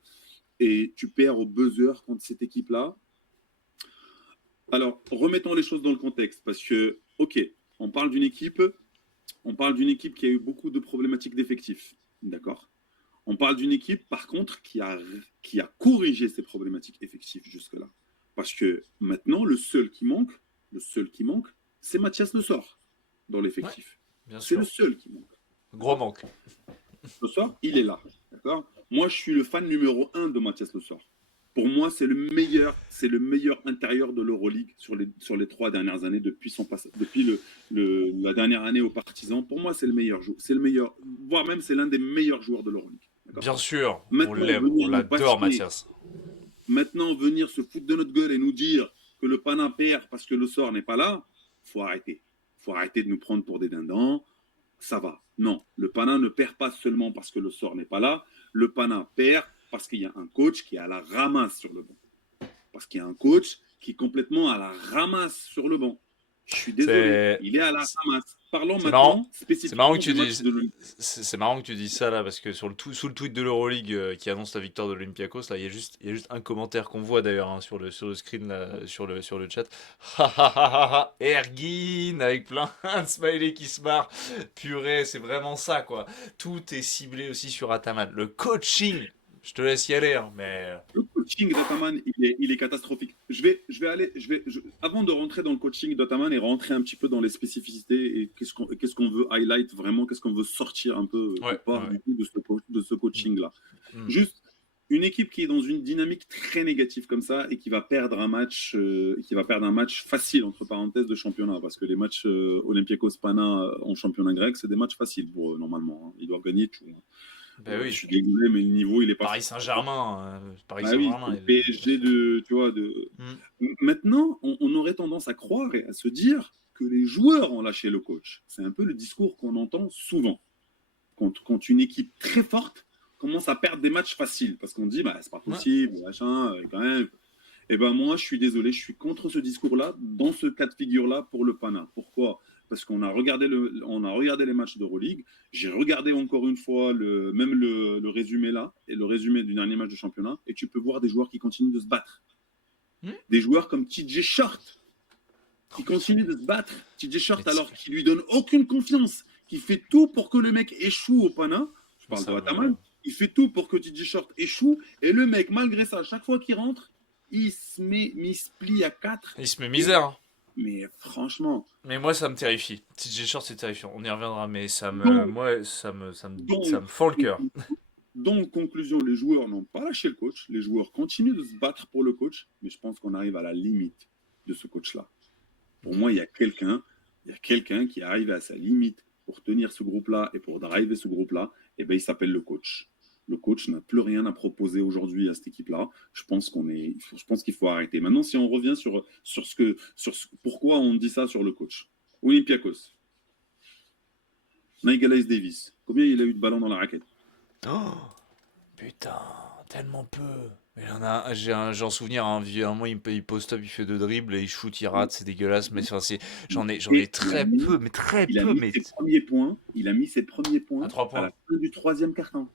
et tu perds au buzzer contre cette équipe-là. Alors, remettons les choses dans le contexte parce que, ok, on parle d'une équipe qui a eu beaucoup de problématiques d'effectifs, d'accord. On parle d'une équipe, par contre, qui a corrigé ces problématiques effectives jusque-là. Parce que maintenant, le seul qui manque, c'est Mathias Le Sort dans l'effectif. Ouais, c'est le seul qui manque. Gros manque. Le Sort, il est là, d'accord. Moi, je suis le fan numéro 1 de Mathias Le Sort. Pour moi, c'est le meilleur intérieur de l'Euroleague sur les 3 dernières années depuis la dernière année aux Partisans. Pour moi, c'est le meilleur joueur. C'est le meilleur, voire même c'est l'un des meilleurs joueurs de l'Euroleague. Bien sûr, on l'aime, on l'adore, Mathias. Maintenant, venir se foutre de notre gueule et nous dire que le Pana perd parce que Le Sort n'est pas là, faut arrêter. Faut arrêter de nous prendre pour des dindons. Ça va. Non, le Pana ne perd pas seulement parce que Le Sort n'est pas là. Le Pana perd parce qu'il y a un coach qui est à la ramasse sur le banc. Parce qu'il y a un coach qui est complètement à la ramasse sur le banc. Je suis désolé. C'est Il est à la ramasse. Parlons c'est marrant. maintenant C'est marrant spécifiquement que tu du match dises. de l'Olympique. C'est marrant que tu dises ça là parce que sous le tweet de l'Euroleague qui annonce la victoire de l'Olympiakos là, il y a juste un commentaire qu'on voit d'ailleurs hein, sur le screen là, sur le chat. Ha ha ha ha ha, Ergin avec plein de smiley qui se marrent. Purée, c'est vraiment ça quoi. Tout est ciblé aussi sur Ataman. Le coaching, je te laisse y aller hein, mais Le coaching d'Ataman, il est catastrophique. Avant de rentrer dans le coaching d'Ataman et rentrer un petit peu dans les spécificités et qu'est-ce qu'on veut highlight vraiment, qu'est-ce qu'on veut sortir un peu ou ouais pas ouais. du tout de ce Mm, coaching-là. mm. Juste une équipe qui est dans une dynamique très négative comme ça et qui va perdre un match facile entre parenthèses de championnat parce que les matchs Olympiakos Pana en championnat grec, c'est des matchs faciles pour eux normalement, hein. Ils doivent gagner tout, hein. Ben Je oui. suis désolé, mais le niveau, il est pas. Paris Saint-Germain, Paris Ah oui, Saint-Germain. le PSG de, tu vois, de. Mm. Maintenant, on aurait tendance à croire et à se dire que les joueurs ont lâché le coach. C'est un peu le discours qu'on entend souvent quand une équipe très forte commence à perdre des matchs faciles parce qu'on dit bah c'est pas Ouais. possible, machin, quand même. Et ben moi, je suis désolé, je suis contre ce discours-là dans ce cas de figure-là pour le Pana. Pourquoi? Parce qu'on a regardé les matchs d'Euroleague. J'ai regardé encore une fois le résumé là et le résumé du dernier match de championnat et tu peux voir des joueurs qui continuent de se battre. Hmm. Des joueurs comme TJ Short qui continuent de se battre. TJ Short Mais alors qu'il lui donne aucune confiance, qui fait tout pour que le mec échoue au Pana. Je parle ça de me- Ataman. Il fait tout pour que TJ Short échoue et le mec malgré ça, chaque fois qu'il rentre, il se plie à 4. Il se met misère. Hein. Mais franchement, Mais moi, ça me terrifie. TJ Short, c'est terrifiant. On y reviendra, mais donc, moi, ça me donc, fend le cœur. donc, conclusion, les joueurs n'ont pas lâché le coach. Les joueurs continuent de se battre pour le coach, mais je pense qu'on arrive à la limite de ce coach-là. Pour moi, il y a quelqu'un qui arrive à sa limite pour tenir ce groupe-là et pour driver ce groupe-là. Et ben, il s'appelle le coach. Le coach n'a plus rien à proposer aujourd'hui à cette équipe-là. Je pense qu'il faut arrêter. Maintenant, si on revient pourquoi on dit ça sur le coach. Olympiakos, Nigel Hayes Davis, combien il a eu de ballons dans la raquette? Oh, putain, tellement peu. J'en souviens un vieux, un moment, il post-up, il fait 2 dribbles et il shoot, il rate, c'est dégueulasse. Mais enfin, j'en ai Et très peu, mais très il a peu, mis mais ses premiers points. Il a mis ses premiers à points 3 à la points. fin du troisième quart-temps.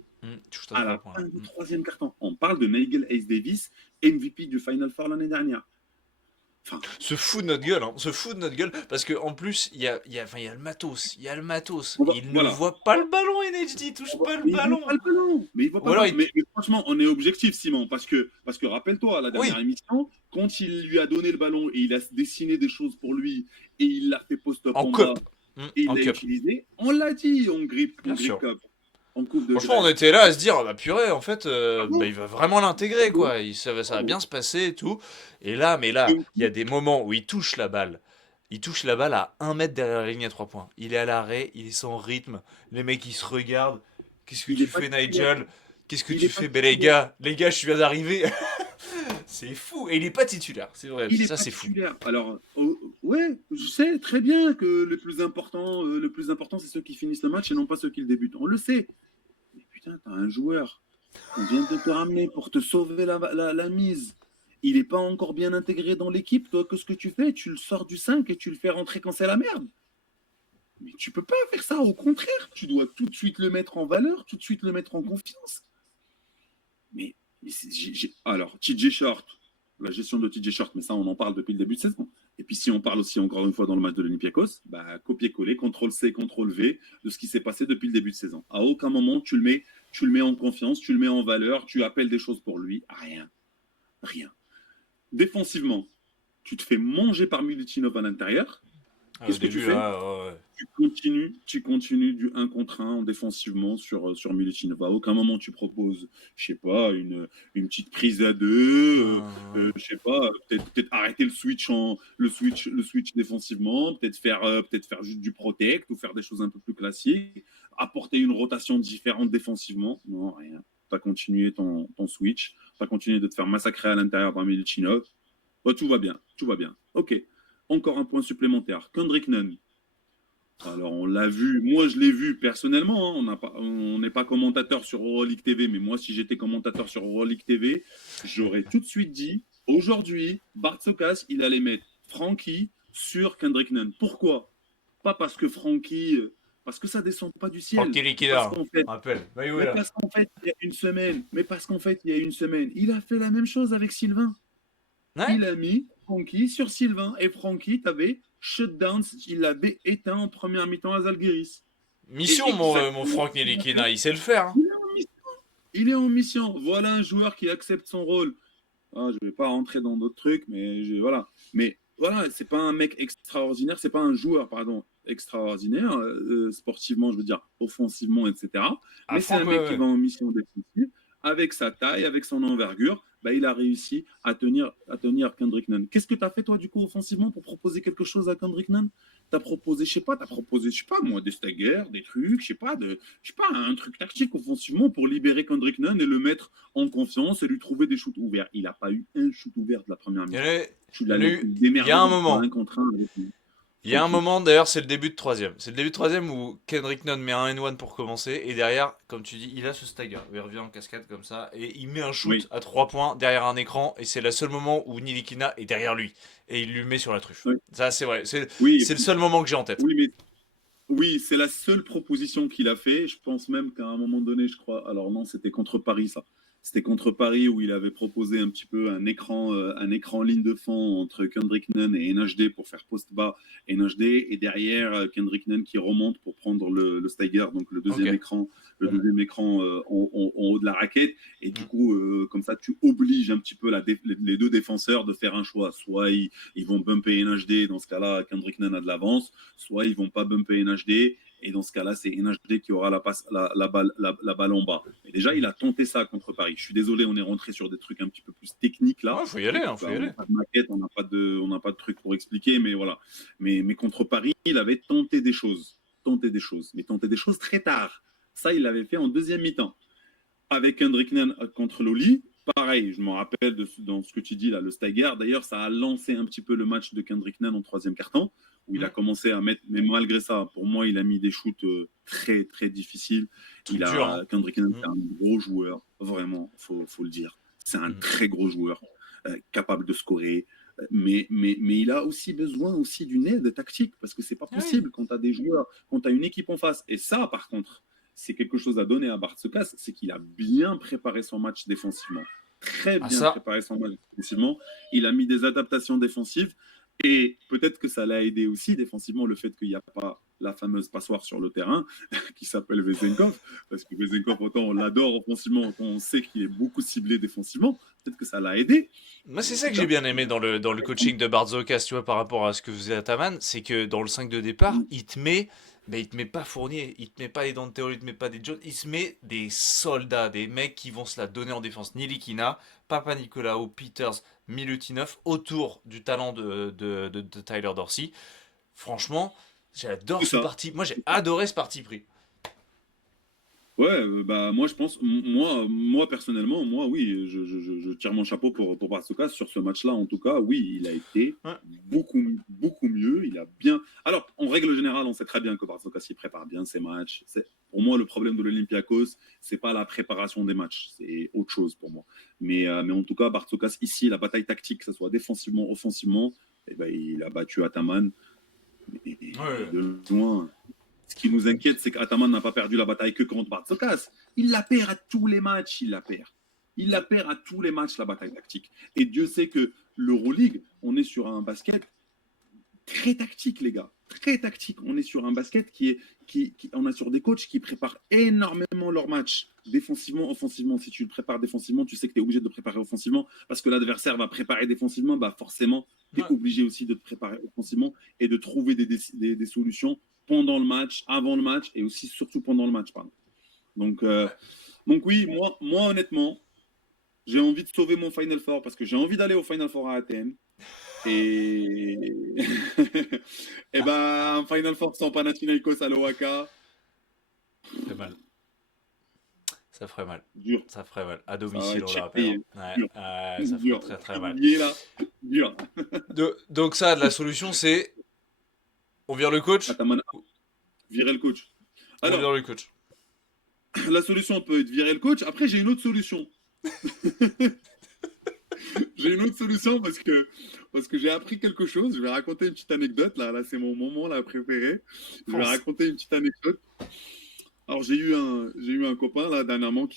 Shoot à À 3 la points. fin du troisième quart-temps. On parle de Nigel Hayes Davis, MVP du Final Four l'année dernière. Enfin, Se fout de notre gueule, hein. Se fout de notre gueule parce qu'en plus enfin, il y a le matos, il ne voilà. voit pas le ballon, NHD, il touche pas le Mais il ballon. voit pas le ballon. Mais il voit Ou pas le alors ballon. Mais franchement, on est objectif, Simon, parce que rappelle-toi, à la oui, dernière émission, quand il lui a donné le ballon et il a dessiné des choses pour lui et il l'a fait post-up en en cup, bas et il en l'a cup, utilisé, on l'a dit en bien grip sûr. cup, en coupe de Franchement, on grec. était là à se dire, ah bah purée, en fait, Ah bon? il va vraiment l'intégrer, Ah bon? quoi. Ça Ah va bon? bien se passer et tout. Et là, mais là, il y a des moments où il touche la balle. Il touche la balle à 1 mètre derrière la ligne à 3 points. Il est à l'arrêt, il est sans rythme. Les mecs, ils se regardent. Qu'est-ce que Il est tu pas fais, titulaire. Nigel? Qu'est-ce que Il tu est pas fais, ben les titulaire. gars, je viens d'arriver. C'est fou. Et il est pas titulaire, c'est vrai. Il est Ça, pas c'est fou. titulaire. Alors, ouais, je sais très bien que le plus important, c'est ceux qui finissent le match et non pas ceux qui le débutent. On le sait. Mais putain, t'as un joueur qu'on vient de te ramener pour te sauver la mise. Il n'est pas encore bien intégré dans l'équipe. Toi, que ce que tu fais, tu le sors du 5 et tu le fais rentrer quand c'est la merde. Mais tu peux pas faire ça. Au contraire, tu dois tout de suite le mettre en valeur, tout de suite le mettre en confiance. Mais alors, TJ Short, la gestion de TJ Short, mais ça, on en parle depuis le début de saison. Et puis, si on parle aussi, encore une fois, dans le match de l'Olympiakos, bah, copier-coller, CTRL-C, CTRL-V de ce qui s'est passé depuis le début de saison. À aucun moment, tu le mets en confiance, tu le mets en valeur, tu appelles des choses pour lui. Rien. Rien. Défensivement, tu te fais manger par Milutinov à l'intérieur. Qu'est-ce que tu fais? Là, Tu continues du 1 contre 1 défensivement sur Milutinov. À aucun moment tu proposes, je sais pas, une petite prise à deux, je sais pas, peut-être arrêter le switch défensivement, peut-être faire juste du protect ou faire des choses un peu plus classiques, apporter une rotation différente défensivement. Non, rien. Tu as continué ton switch, tu as continué de te faire massacrer à l'intérieur par Milutinov. Oh, tout va bien. Ok. Encore un point supplémentaire. Kendrick Nunn. Alors, on l'a vu. Moi, je l'ai vu personnellement. Hein. On n'est pas commentateur sur Euroleague TV, mais moi, si j'étais commentateur sur Euroleague TV, j'aurais tout de suite dit aujourd'hui, Bartzokas, il allait mettre Frankie sur Kendrick Nunn. Pourquoi? Pas parce que Frankie, parce que ça descend pas du ciel. Frankie Liquida, rappelle. Parce qu'en fait, il y a une semaine, il a fait la même chose avec Sylvain. Ouais. Il a mis Frankie sur Sylvain et Frankie t'avait shutdown, il l'avait éteint en première mi-temps à Zalgiris. Mission, mon Franck Nilikina, il sait le faire. Hein. Il est en mission. Voilà un joueur qui accepte son rôle. Ah, je vais pas rentrer dans d'autres trucs, mais voilà. Mais voilà, c'est pas un mec extraordinaire, c'est pas un joueur, pardon, extraordinaire, sportivement, je veux dire, offensivement, etc. Mais c'est un mec qui va en mission défensive, avec sa taille, avec son envergure. Bah, il a réussi à tenir Kendrick Nunn. Qu'est-ce que tu as fait, toi, du coup, offensivement, pour proposer quelque chose à Kendrick Nunn? T'as proposé, je sais pas, moi, des staggers, des trucs, je sais pas, un truc tactique offensivement pour libérer Kendrick Nunn et le mettre en confiance et lui trouver des shoots ouverts. Il n'a pas eu un shoot ouvert de la première minute. Il y a un moment. Il y a un moment, d'ailleurs, c'est le début de troisième. C'est le début de troisième où Kendrick Nunn met un N1 pour commencer. Et derrière, comme tu dis, il a ce stagger. Il revient en cascade comme ça. Et il met un shoot à 3 points derrière un écran. Et c'est le seul moment où Nilikina est derrière lui. Et il lui met sur la truffe. Oui. Ça, c'est vrai. C'est le seul moment que j'ai en tête. Oui, c'est la seule proposition qu'il a fait. Je pense même qu'à un moment donné, je crois. Alors non, c'était contre Paris, ça. C'était contre Paris où il avait proposé un petit peu un écran ligne de fond entre Kendrick Nunn et NHD pour faire post bas NHD et derrière Kendrick Nunn qui remonte pour prendre le stagger, donc le deuxième écran, en haut de la raquette. Et du coup, comme ça, tu obliges un petit peu les deux défenseurs de faire un choix. Soit ils vont bumper NHD, dans ce cas-là, Kendrick Nunn a de l'avance, soit ils vont pas bumper NHD. Et dans ce cas-là, c'est NHD qui aura la balle en bas. Et déjà, il a tenté ça contre Paris. Je suis désolé, on est rentré sur des trucs un petit peu plus techniques là. Il faut y aller. On n'a pas de maquette, on n'a pas de trucs pour expliquer, mais voilà. Mais contre Paris, il avait tenté des choses. Mais tenté des choses très tard. Ça, il l'avait fait en deuxième mi-temps. Avec Kendrick Nunn contre Loli, pareil, je me rappelle dans ce que tu dis là, le stagger. D'ailleurs, ça a lancé un petit peu le match de Kendrick Nunn en troisième quart-temps, où il a commencé à mettre, mais malgré ça, pour moi, il a mis des shoots très, très difficiles. Kendrick Nunn, c'est un gros joueur, vraiment, faut le dire. C'est un très gros joueur, capable de scorer. Mais il a aussi besoin d'une aide tactique, parce que c'est pas possible quand tu as des joueurs, quand tu as une équipe en face. Et ça, par contre, c'est quelque chose à donner à Bartzokas, c'est qu'il a bien préparé son match défensivement. Très bien préparé son match défensivement. Il a mis des adaptations défensives. Et peut-être que ça l'a aidé aussi défensivement le fait qu'il n'y a pas la fameuse passoire sur le terrain qui s'appelle Vezenkov, parce que Vezenkov, autant on l'adore offensivement, autant on sait qu'il est beaucoup ciblé défensivement. Peut-être que ça l'a aidé. Moi, c'est ça que j'ai bien aimé dans le coaching de Bartzokas, tu vois, par rapport à ce que faisait Ataman, c'est que dans le 5 de départ, il te met pas Fournier, il te met pas les Dantero, il te met pas des Jones, il se met des soldats, des mecs qui vont se la donner en défense. Nilikina, Papa Nicolau, Peters, Milutinov, autour du talent de Tyler Dorsey. Franchement, j'adore ce parti. Moi, j'ai adoré ce parti pris. Ouais, moi je pense, moi personnellement, oui, je tire mon chapeau pour Bartzokas sur ce match-là. En tout cas, oui, il a été beaucoup mieux. Il a bien. Alors, en règle générale, on sait très bien que Bartzokas il prépare bien ses matchs. Pour moi, le problème de l'Olympiakos, c'est pas la préparation des matchs, c'est autre chose pour moi. Mais en tout cas, Bartzokas ici, la bataille tactique, que ce soit défensivement, offensivement, il a battu Ataman. De loin. Ce qui nous inquiète, c'est qu'Ataman n'a pas perdu la bataille que contre Bartzokas. Il la perd à tous les matchs, il la perd à tous les matchs, la bataille tactique. Et Dieu sait que l'Euroleague, on est sur un basket très tactique, les gars. Très tactique. On est sur un basket on a sur des coachs qui préparent énormément leurs matchs, défensivement, offensivement. Si tu le prépares défensivement, tu sais que tu es obligé de le préparer offensivement parce que l'adversaire va préparer défensivement. Forcément, tu es obligé aussi de te préparer offensivement et de trouver des solutions pendant le match, avant le match et aussi surtout pendant le match. Pardon. Donc oui, moi honnêtement, j'ai envie de sauver mon Final Four parce que j'ai envie d'aller au Final Four à Athènes. Et un Final Four sans Panathinaikos à l'Oaka. Ça ferait mal. Dur. Ça ferait mal. À domicile, on le rappelle. Ça ferait très très mal. Dur. Donc ça, la solution, c'est on vire le coach. Virer le coach. Alors, on vire le coach. La solution peut être virer le coach. Après, j'ai une autre solution. J'ai une autre solution parce que parce que j'ai appris quelque chose. Je vais raconter une petite anecdote. Là c'est mon moment là préféré. Je vais raconter une petite anecdote. Alors, j'ai eu un copain là dernièrement que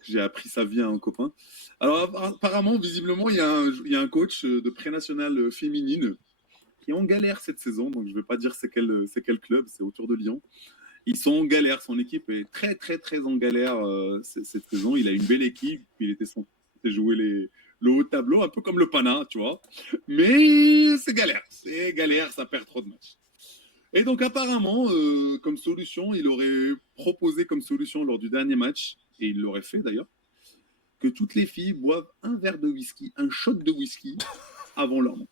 j'ai appris sa vie à un copain. Alors, apparemment, visiblement, il y a un coach de pré-nationale féminine qui est en galère cette saison. Donc, je ne vais pas dire c'est quel club, c'est autour de Lyon. Ils sont en galère. Son équipe est très, très, très en galère cette saison. Il a une belle équipe. Il était censé jouer le haut tableau, un peu comme le Pana, tu vois. Mais c'est galère. C'est galère, ça perd trop de matchs. Et donc, apparemment, comme solution, il aurait proposé comme solution lors du dernier match, et il l'aurait fait d'ailleurs, que toutes les filles boivent un verre de whisky, un shot de whisky avant leur match.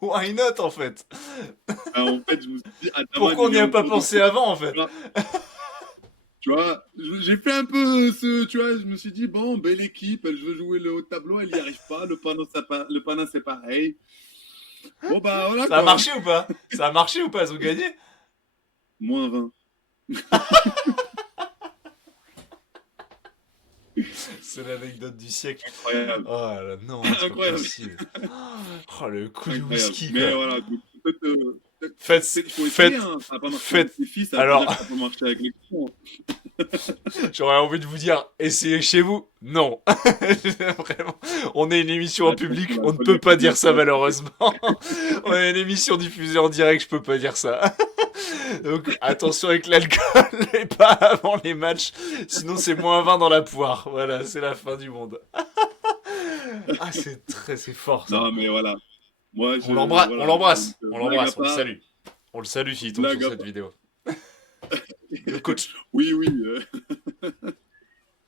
Why not, en fait? Alors, en fait, je me suis dit, pourquoi on n'y a pas pensé avant, en fait? Tu vois, j'ai fait un peu tu vois, je me suis dit, bon, belle équipe, elle veut jouer le haut tableau, elle n'y arrive pas, le Pana, c'est pareil. Bon, bah, voilà, ça a marché ou pas? Ça a marché ou pas? Ils ont gagné? Moins 20. C'est l'anecdote du siècle. Incroyable. Oh là, non, incroyable. Oh, le coup du whisky. Mais quoi. voilà, donc, faites, hein. Ça n'a pas marché avec les filles, ça alors, ça peut marcher avec les cons. J'aurais envie de vous dire, essayez chez vous. Non. Vraiment. On est une émission en public, on ne peut pas dire ça malheureusement. On est une émission diffusée en direct, je peux pas dire ça. Donc attention avec l'alcool et pas avant les matchs, sinon c'est moins 20 dans la poire. Voilà, c'est la fin du monde. Ah, c'est fort ça. Non mais voilà. Moi, on l'embrasse, on le salue. On le salue Phiton sur cette vidéo. Le coach. Oui.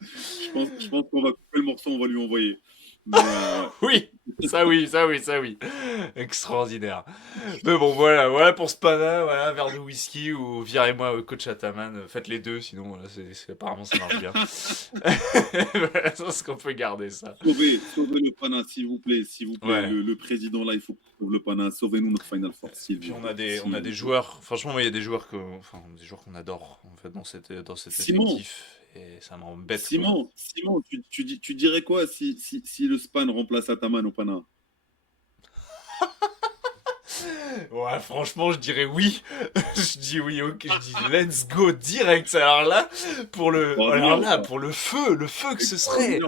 je pense qu'on va couper le morceau, on va lui envoyer. Mais, oui. Extraordinaire. Mais bon, voilà pour ce Pana, voilà, verre de whisky ou virez-moi coach Ataman. Faites les deux, sinon voilà, apparemment ça marche bien. Voilà, c'est ce qu'on peut garder ça. Sauvez le Pana, s'il vous plaît. Ouais. Le président là, il faut sauver le Pana. Sauvez-nous notre Final Four. Puis on a des joueurs. Franchement, il y a des joueurs qu'on adore en fait dans cet effectif. Et ça m'embête. Simon, tu dirais quoi si le Span remplace Ataman au Pana? Ouais, franchement, je dirais oui. Je dis oui, ok. Je dis let's go direct. Alors là, pour le feu que ce serait.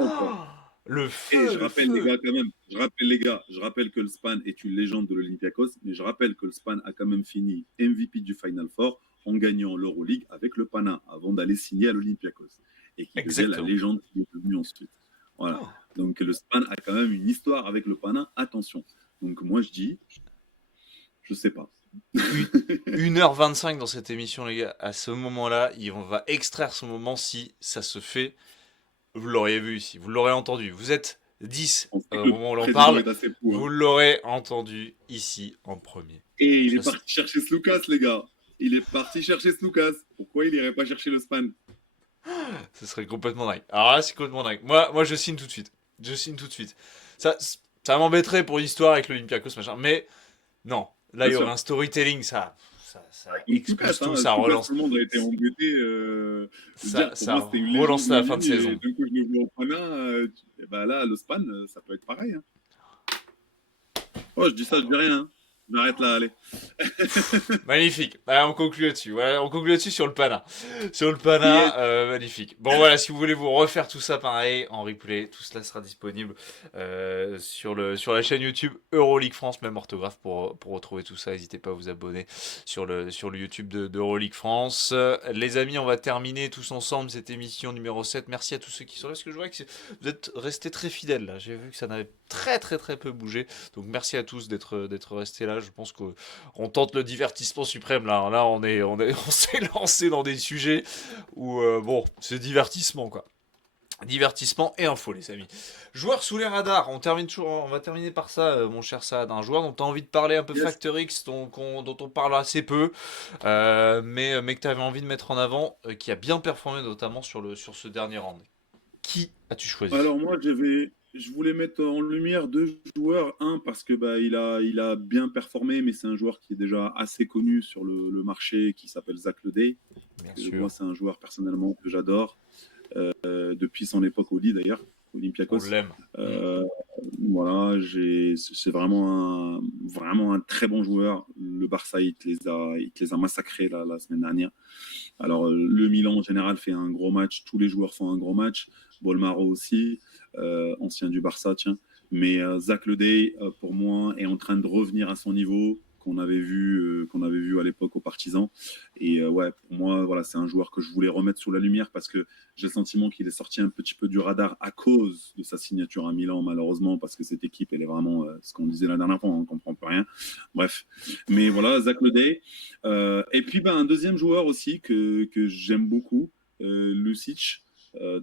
Le feu. Et je rappelle les gars quand même. Je rappelle que le Span est une légende de l'Olympiakos, mais je rappelle que le Span a quand même fini MVP du Final Four en gagnant l'Euroleague avec le Pana avant d'aller signer à l'Olympiakos et qui devient la légende qui est devenue ensuite. Voilà. Donc le Span a quand même une histoire avec le Pana. Attention. Donc moi je dis, je sais pas. 1h25 dans cette émission les gars. À ce moment-là, on va extraire ce moment si ça se fait. Vous l'auriez vu ici, vous l'aurez entendu. Vous êtes 10 au moment où l'on parle. Vous l'aurez entendu ici en premier. Et il est parti chercher Sloukas, les gars. Il est parti chercher Sloukas. Pourquoi il irait pas chercher le Span? Ce serait complètement dingue. Alors là, c'est complètement dingue. Moi, je signe tout de suite. Ça m'embêterait pour l'histoire avec l'Olympiakos, machin. Mais non, là, il y aurait un storytelling, ça explose tout, ça relance. Tout le monde a été embêté. Ça relance la fin de saison. Du coup, je me vois au Pana. Là, le Span, ça peut être pareil. Hein. Oh, je dis ça, je dis rien. Hein. Je m'arrête là, allez. Magnifique. On conclut là-dessus. Voilà, on conclut là-dessus sur le Pana. Magnifique. Bon, voilà, si vous voulez vous refaire tout ça pareil, en replay, tout cela sera disponible sur la chaîne YouTube Euroleague France, même orthographe, pour retrouver tout ça. N'hésitez pas à vous abonner sur le YouTube de Euroleague France. Les amis, on va terminer tous ensemble cette émission numéro 7. Merci à tous ceux qui sont là, parce que je vois que vous êtes restés très fidèles là. J'ai vu que ça n'avait très très très peu bougé. Donc merci à tous d'être restés là. Je pense qu'on tente le divertissement suprême là. Là, on s'est lancé dans des sujets où c'est divertissement quoi. Divertissement et info les amis. Joueurs sous les radars, on va terminer par ça mon cher Saad, un joueur dont tu as envie de parler un peu, Factor X, dont on parle assez peu, mais que tu avais envie de mettre en avant, qui a bien performé notamment sur ce dernier round. Qui as-tu choisi? Alors moi je voulais mettre en lumière deux joueurs. Un, parce que il a bien performé, mais c'est un joueur qui est déjà assez connu sur le marché, qui s'appelle Zach Loday. Moi, c'est un joueur personnellement que j'adore, depuis son époque au lit d'ailleurs. On Olympiakos. l'aime. Voilà, c'est vraiment un très bon joueur. Le Barça, il te les a massacrés la semaine dernière. Alors, le Milan, en général, fait un gros match. Tous les joueurs font un gros match. Bolmaro aussi, ancien du Barça, tiens. Mais Zach Ledey, pour moi, est en train de revenir à son niveau qu'on avait vu à l'époque aux Partisans. Et ouais, pour moi, voilà, c'est un joueur que je voulais remettre sous la lumière parce que j'ai le sentiment qu'il est sorti un petit peu du radar à cause de sa signature à Milan, malheureusement, parce que cette équipe, elle est vraiment ce qu'on disait la dernière fois, on ne comprend plus rien. Bref, mais voilà, Zach Ledey. Et puis, un deuxième joueur aussi que j'aime beaucoup, Lucic.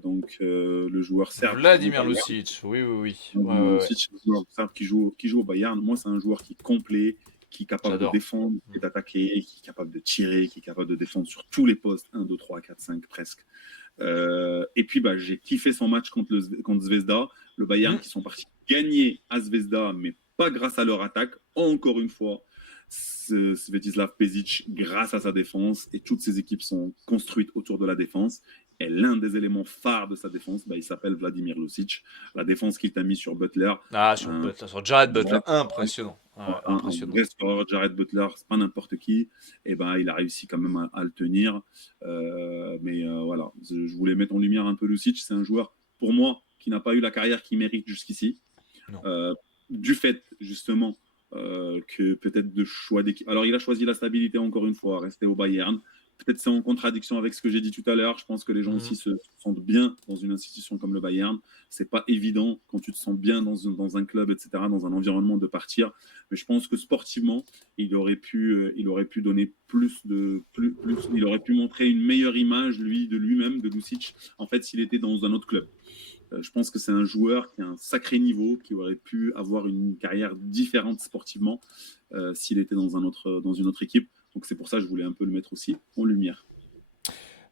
Donc, le joueur serbe. Vladimir Lucic, oui. Lucic, le joueur serbe qui joue au Bayern. Moi, c'est un joueur qui est complet, qui est capable de défendre et d'attaquer, qui est capable de tirer, qui est capable de défendre sur tous les postes, 1, 2, 3, 4, 5 presque. Et puis, j'ai kiffé son match contre Zvezda. Le Bayern qui sont partis gagner à Zvezda, mais pas grâce à leur attaque. Encore une fois, Svetislav Pešić, grâce à sa défense, et toutes ses équipes sont construites autour de la défense. Et l'un des éléments phares de sa défense, il s'appelle Vladimir Lucic. La défense qu'il t'a mis sur Butler. Sur Jared Butler, impressionnant. Un vrai scoreur, Jared Butler, c'est pas n'importe qui. Et il a réussi quand même à le tenir. Mais voilà, je voulais mettre en lumière un peu Lucic. C'est un joueur, pour moi, qui n'a pas eu la carrière qu'il mérite jusqu'ici. Du fait, justement, que peut-être de choix d'équipe. Alors, il a choisi la stabilité encore une fois, rester au Bayern. Peut-être c'est en contradiction avec ce que j'ai dit tout à l'heure. Je pense que les gens aussi se sentent bien dans une institution comme le Bayern. C'est pas évident quand tu te sens bien dans un club, etc., dans un environnement de partir. Mais je pense que sportivement, il aurait pu donner il aurait pu montrer une meilleure image de lui-même, de Lucic, en fait, s'il était dans un autre club. Je pense que c'est un joueur qui a un sacré niveau, qui aurait pu avoir une carrière différente sportivement s'il était dans une autre équipe. Donc c'est pour ça que je voulais un peu le mettre aussi en lumière.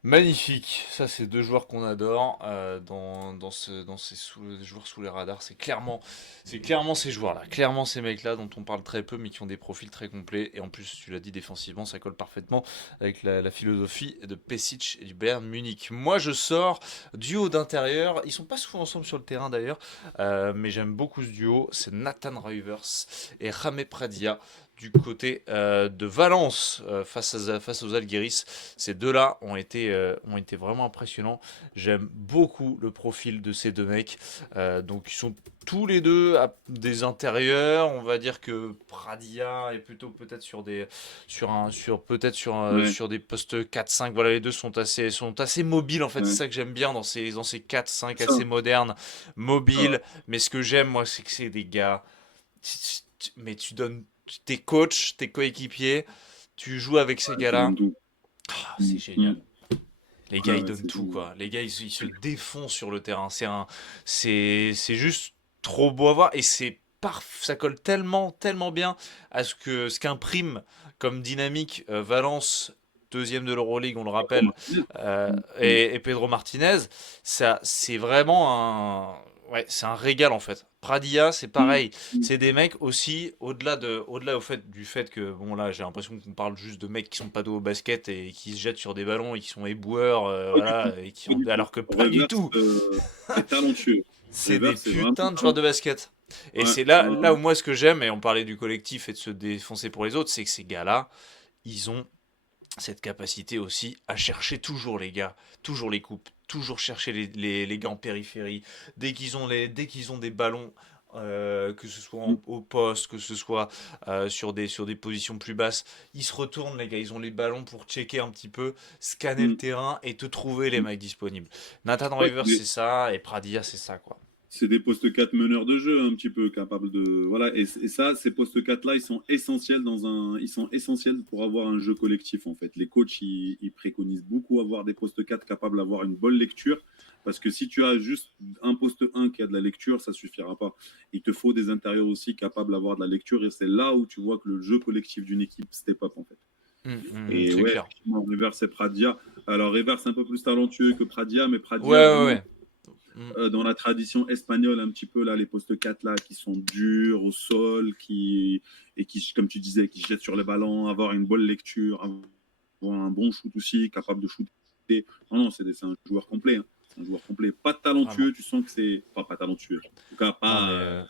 Magnifique, ça c'est deux joueurs qu'on adore dans ces joueurs sous les radars. C'est clairement ces joueurs-là, clairement ces mecs-là dont on parle très peu mais qui ont des profils très complets. Et en plus, tu l'as dit, défensivement, ça colle parfaitement avec la philosophie de Pešić et du Bayern Munich. Moi, je sors duo d'intérieur. Ils sont pas souvent ensemble sur le terrain d'ailleurs, mais j'aime beaucoup ce duo. C'est Nathan Reuvers et Jaime Pradia du côté de Valence face aux Žalgiris. Ces deux-là ont été vraiment impressionnants. J'aime beaucoup le profil de ces deux mecs. Donc ils sont tous les deux à des intérieurs. On va dire que Pradia est plutôt peut-être sur des postes 4-5. Voilà, les deux sont assez mobiles en fait. C'est ça que j'aime bien dans ces 4-5 assez modernes, mobiles. Mais ce que j'aime moi, c'est que c'est des gars. Mais tu donnes tes coachs, tes coéquipiers, tu joues avec ces gars-là. C'est génial. Les gars, ils donnent tout, quoi. Les gars, ils se défoncent sur le terrain. C'est juste trop beau à voir. Et ça colle tellement bien à ce qu'imprime comme dynamique Valence, deuxième de l'Euroleague, on le rappelle, et Pedro Martinez. C'est vraiment c'est un régal en fait. Pradia, c'est pareil. C'est des mecs aussi, au-delà du fait que, bon là, j'ai l'impression qu'on parle juste de mecs qui sont pas doués au basket et qui se jettent sur des ballons et qui sont éboueurs, alors que pas du tout. C'est talentueux. C'est des putains de joueurs de basket. Et c'est là où moi, ce que j'aime, et on parlait du collectif et de se défoncer pour les autres, c'est que ces gars-là, ils ont cette capacité aussi à chercher toujours les gars, toujours les coupes, toujours chercher les gars en périphérie. Dès qu'ils ont des ballons, que ce soit au poste, que ce soit sur des positions plus basses, ils se retournent les gars, ils ont les ballons pour checker un petit peu, scanner le terrain et te trouver les mecs disponibles. Nathan Reuvers c'est ça et Pradia c'est ça quoi. C'est des postes 4 meneurs de jeu un petit peu capables de voilà et ça ces postes 4 là ils sont essentiels pour avoir un jeu collectif en fait. Les coachs ils préconisent beaucoup avoir des postes 4 capables d'avoir une bonne lecture parce que si tu as juste un poste 1 qui a de la lecture, ça suffira pas. Il te faut des intérieurs aussi capables d'avoir de la lecture et c'est là où tu vois que le jeu collectif d'une équipe step up en fait. Et ouais, effectivement, Reuvers et Pradia. Alors Reuvers c'est un peu plus talentueux que Pradia, mais Pradia dans la tradition espagnole un petit peu là, les postes 4 là qui sont durs au sol, qui comme tu disais, qui jettent sur les ballons, avoir une bonne lecture, avoir un bon shoot aussi, capable de shooter. Non, c'est un joueur complet. Hein. Un joueur complet. Pas talentueux, tu sens que c'est. Enfin, pas talentueux. En tout cas, pas.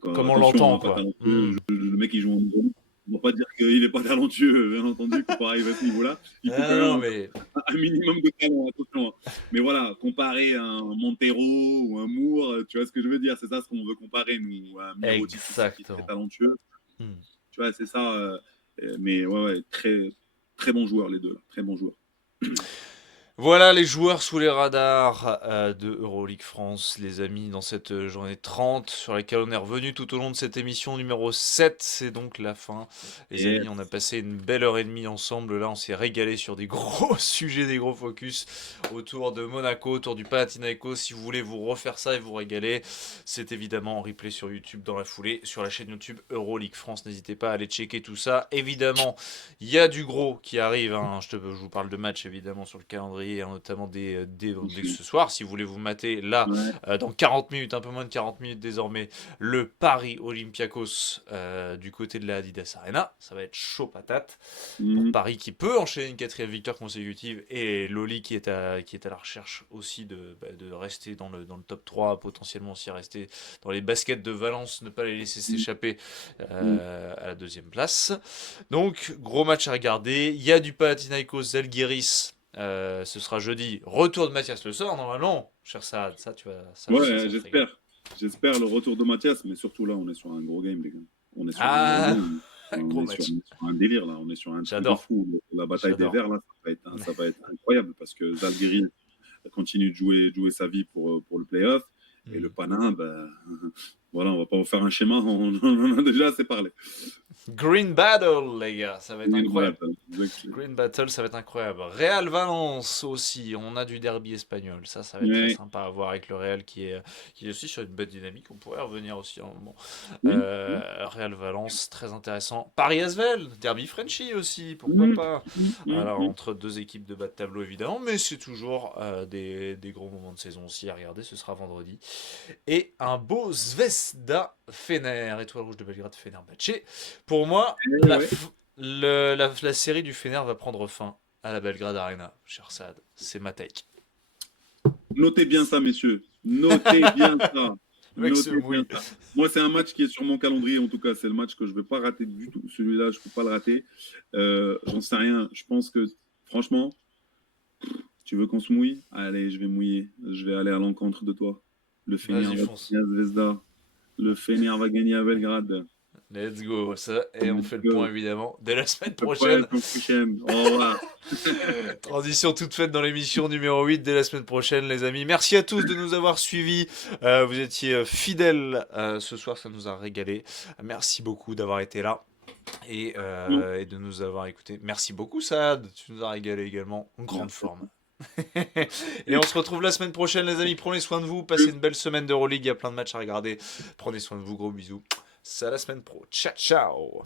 Comme on l'entend, quoi. Le mec, il joue en niveau. On ne va pas dire qu'il n'est pas talentueux, bien entendu, comparé à ce niveau-là. Il faut quand même un minimum de talent, attention. Mais voilà, comparer un Montero ou un Moore, tu vois ce que je veux dire. C'est ça ce qu'on veut comparer, nous. Un Mirotic qui est très talentueux. Tu vois, c'est ça. Mais ouais, très, très bons joueurs, les deux. Là. Très bons joueurs. Voilà les joueurs sous les radars de Euroleague France, les amis, dans cette journée 30 sur laquelle on est revenu tout au long de cette émission numéro 7. C'est donc la fin. Les amis, on a passé une belle heure et demie ensemble. Là, on s'est régalé sur des gros sujets, des gros focus autour de Monaco, autour du Panathinaikos. Si vous voulez vous refaire ça et vous régaler, c'est évidemment en replay sur YouTube dans la foulée, sur la chaîne YouTube Euroleague France. N'hésitez pas à aller checker tout ça. Évidemment, il y a du gros qui arrive. Hein. Je vous parle de matchs évidemment sur le calendrier. Notamment dès ce soir, si vous voulez vous mater là, dans 40 minutes, un peu moins de 40 minutes désormais, le Paris Olympiakos du côté de la Adidas Arena. Ça va être chaud patate pour Paris qui peut enchaîner une 4e victoire consécutive et Loli qui est à la recherche aussi de rester dans le top 3, potentiellement aussi rester dans les baskets de Valence, ne pas les laisser s'échapper à la 2e place. Donc gros match à regarder. Il y a du Panathinaikos Zalgiris. Ce sera jeudi. Retour de Mathias Le Sort, normalement. Cher Saad, ça tu vas. Ouais, j'espère. J'espère le retour de Mathias, mais surtout là, on est sur un gros game, les gars. On est sur un délire là. On est sur un truc de fou. La bataille des Verts là, ça va être incroyable parce que Zalgiris continue de jouer sa vie pour le playoff. Et le Pana, voilà, on va pas vous faire un schéma, on en a déjà assez parlé. Green Battle, les gars, ça va être incroyable. Green Battle, ça va être incroyable. Real Valence aussi, on a du derby espagnol. Ça va être très sympa à voir avec le Real qui est aussi sur une bonne dynamique. On pourrait revenir aussi à un moment. Real Valence, très intéressant. Paris Asvel, derby Frenchy aussi, pourquoi pas. Alors, entre deux équipes de bas de tableau évidemment, mais c'est toujours des gros moments de saison aussi à regarder. Ce sera vendredi. Et un beau Zvezda Fener, étoile rouge de Belgrade Fenerbahçe. Pour moi, la série du Fener va prendre fin à la Belgrade Arena, cher Saad. C'est ma take. Notez bien ça, messieurs. Notez bien ça. Moi, c'est un match qui est sur mon calendrier. En tout cas, c'est le match que je ne vais pas rater du tout. Celui-là, je ne peux pas le rater. J'en sais rien. Je pense que, franchement, tu veux qu'on se mouille? Allez, je vais mouiller. Je vais aller à l'encontre de toi. Le Fener va gagner à Zvezda. Le Fener va gagner à Belgrade. Let's go, ça, et on fait le point évidemment dès la semaine prochaine. Au revoir. Transition toute faite dans l'émission numéro 8 dès la semaine prochaine, les amis. Merci à tous de nous avoir suivis. Vous étiez fidèles ce soir, ça nous a régalé. Merci beaucoup d'avoir été là et de nous avoir écoutés. Merci beaucoup, Saad. Tu nous as régalé également. En grande forme. Et on se retrouve la semaine prochaine, les amis. Prenez soin de vous. Passez une belle semaine d'Euroleague. Il y a plein de matchs à regarder. Prenez soin de vous. Gros bisous. C'est à la semaine pro. Ciao, ciao.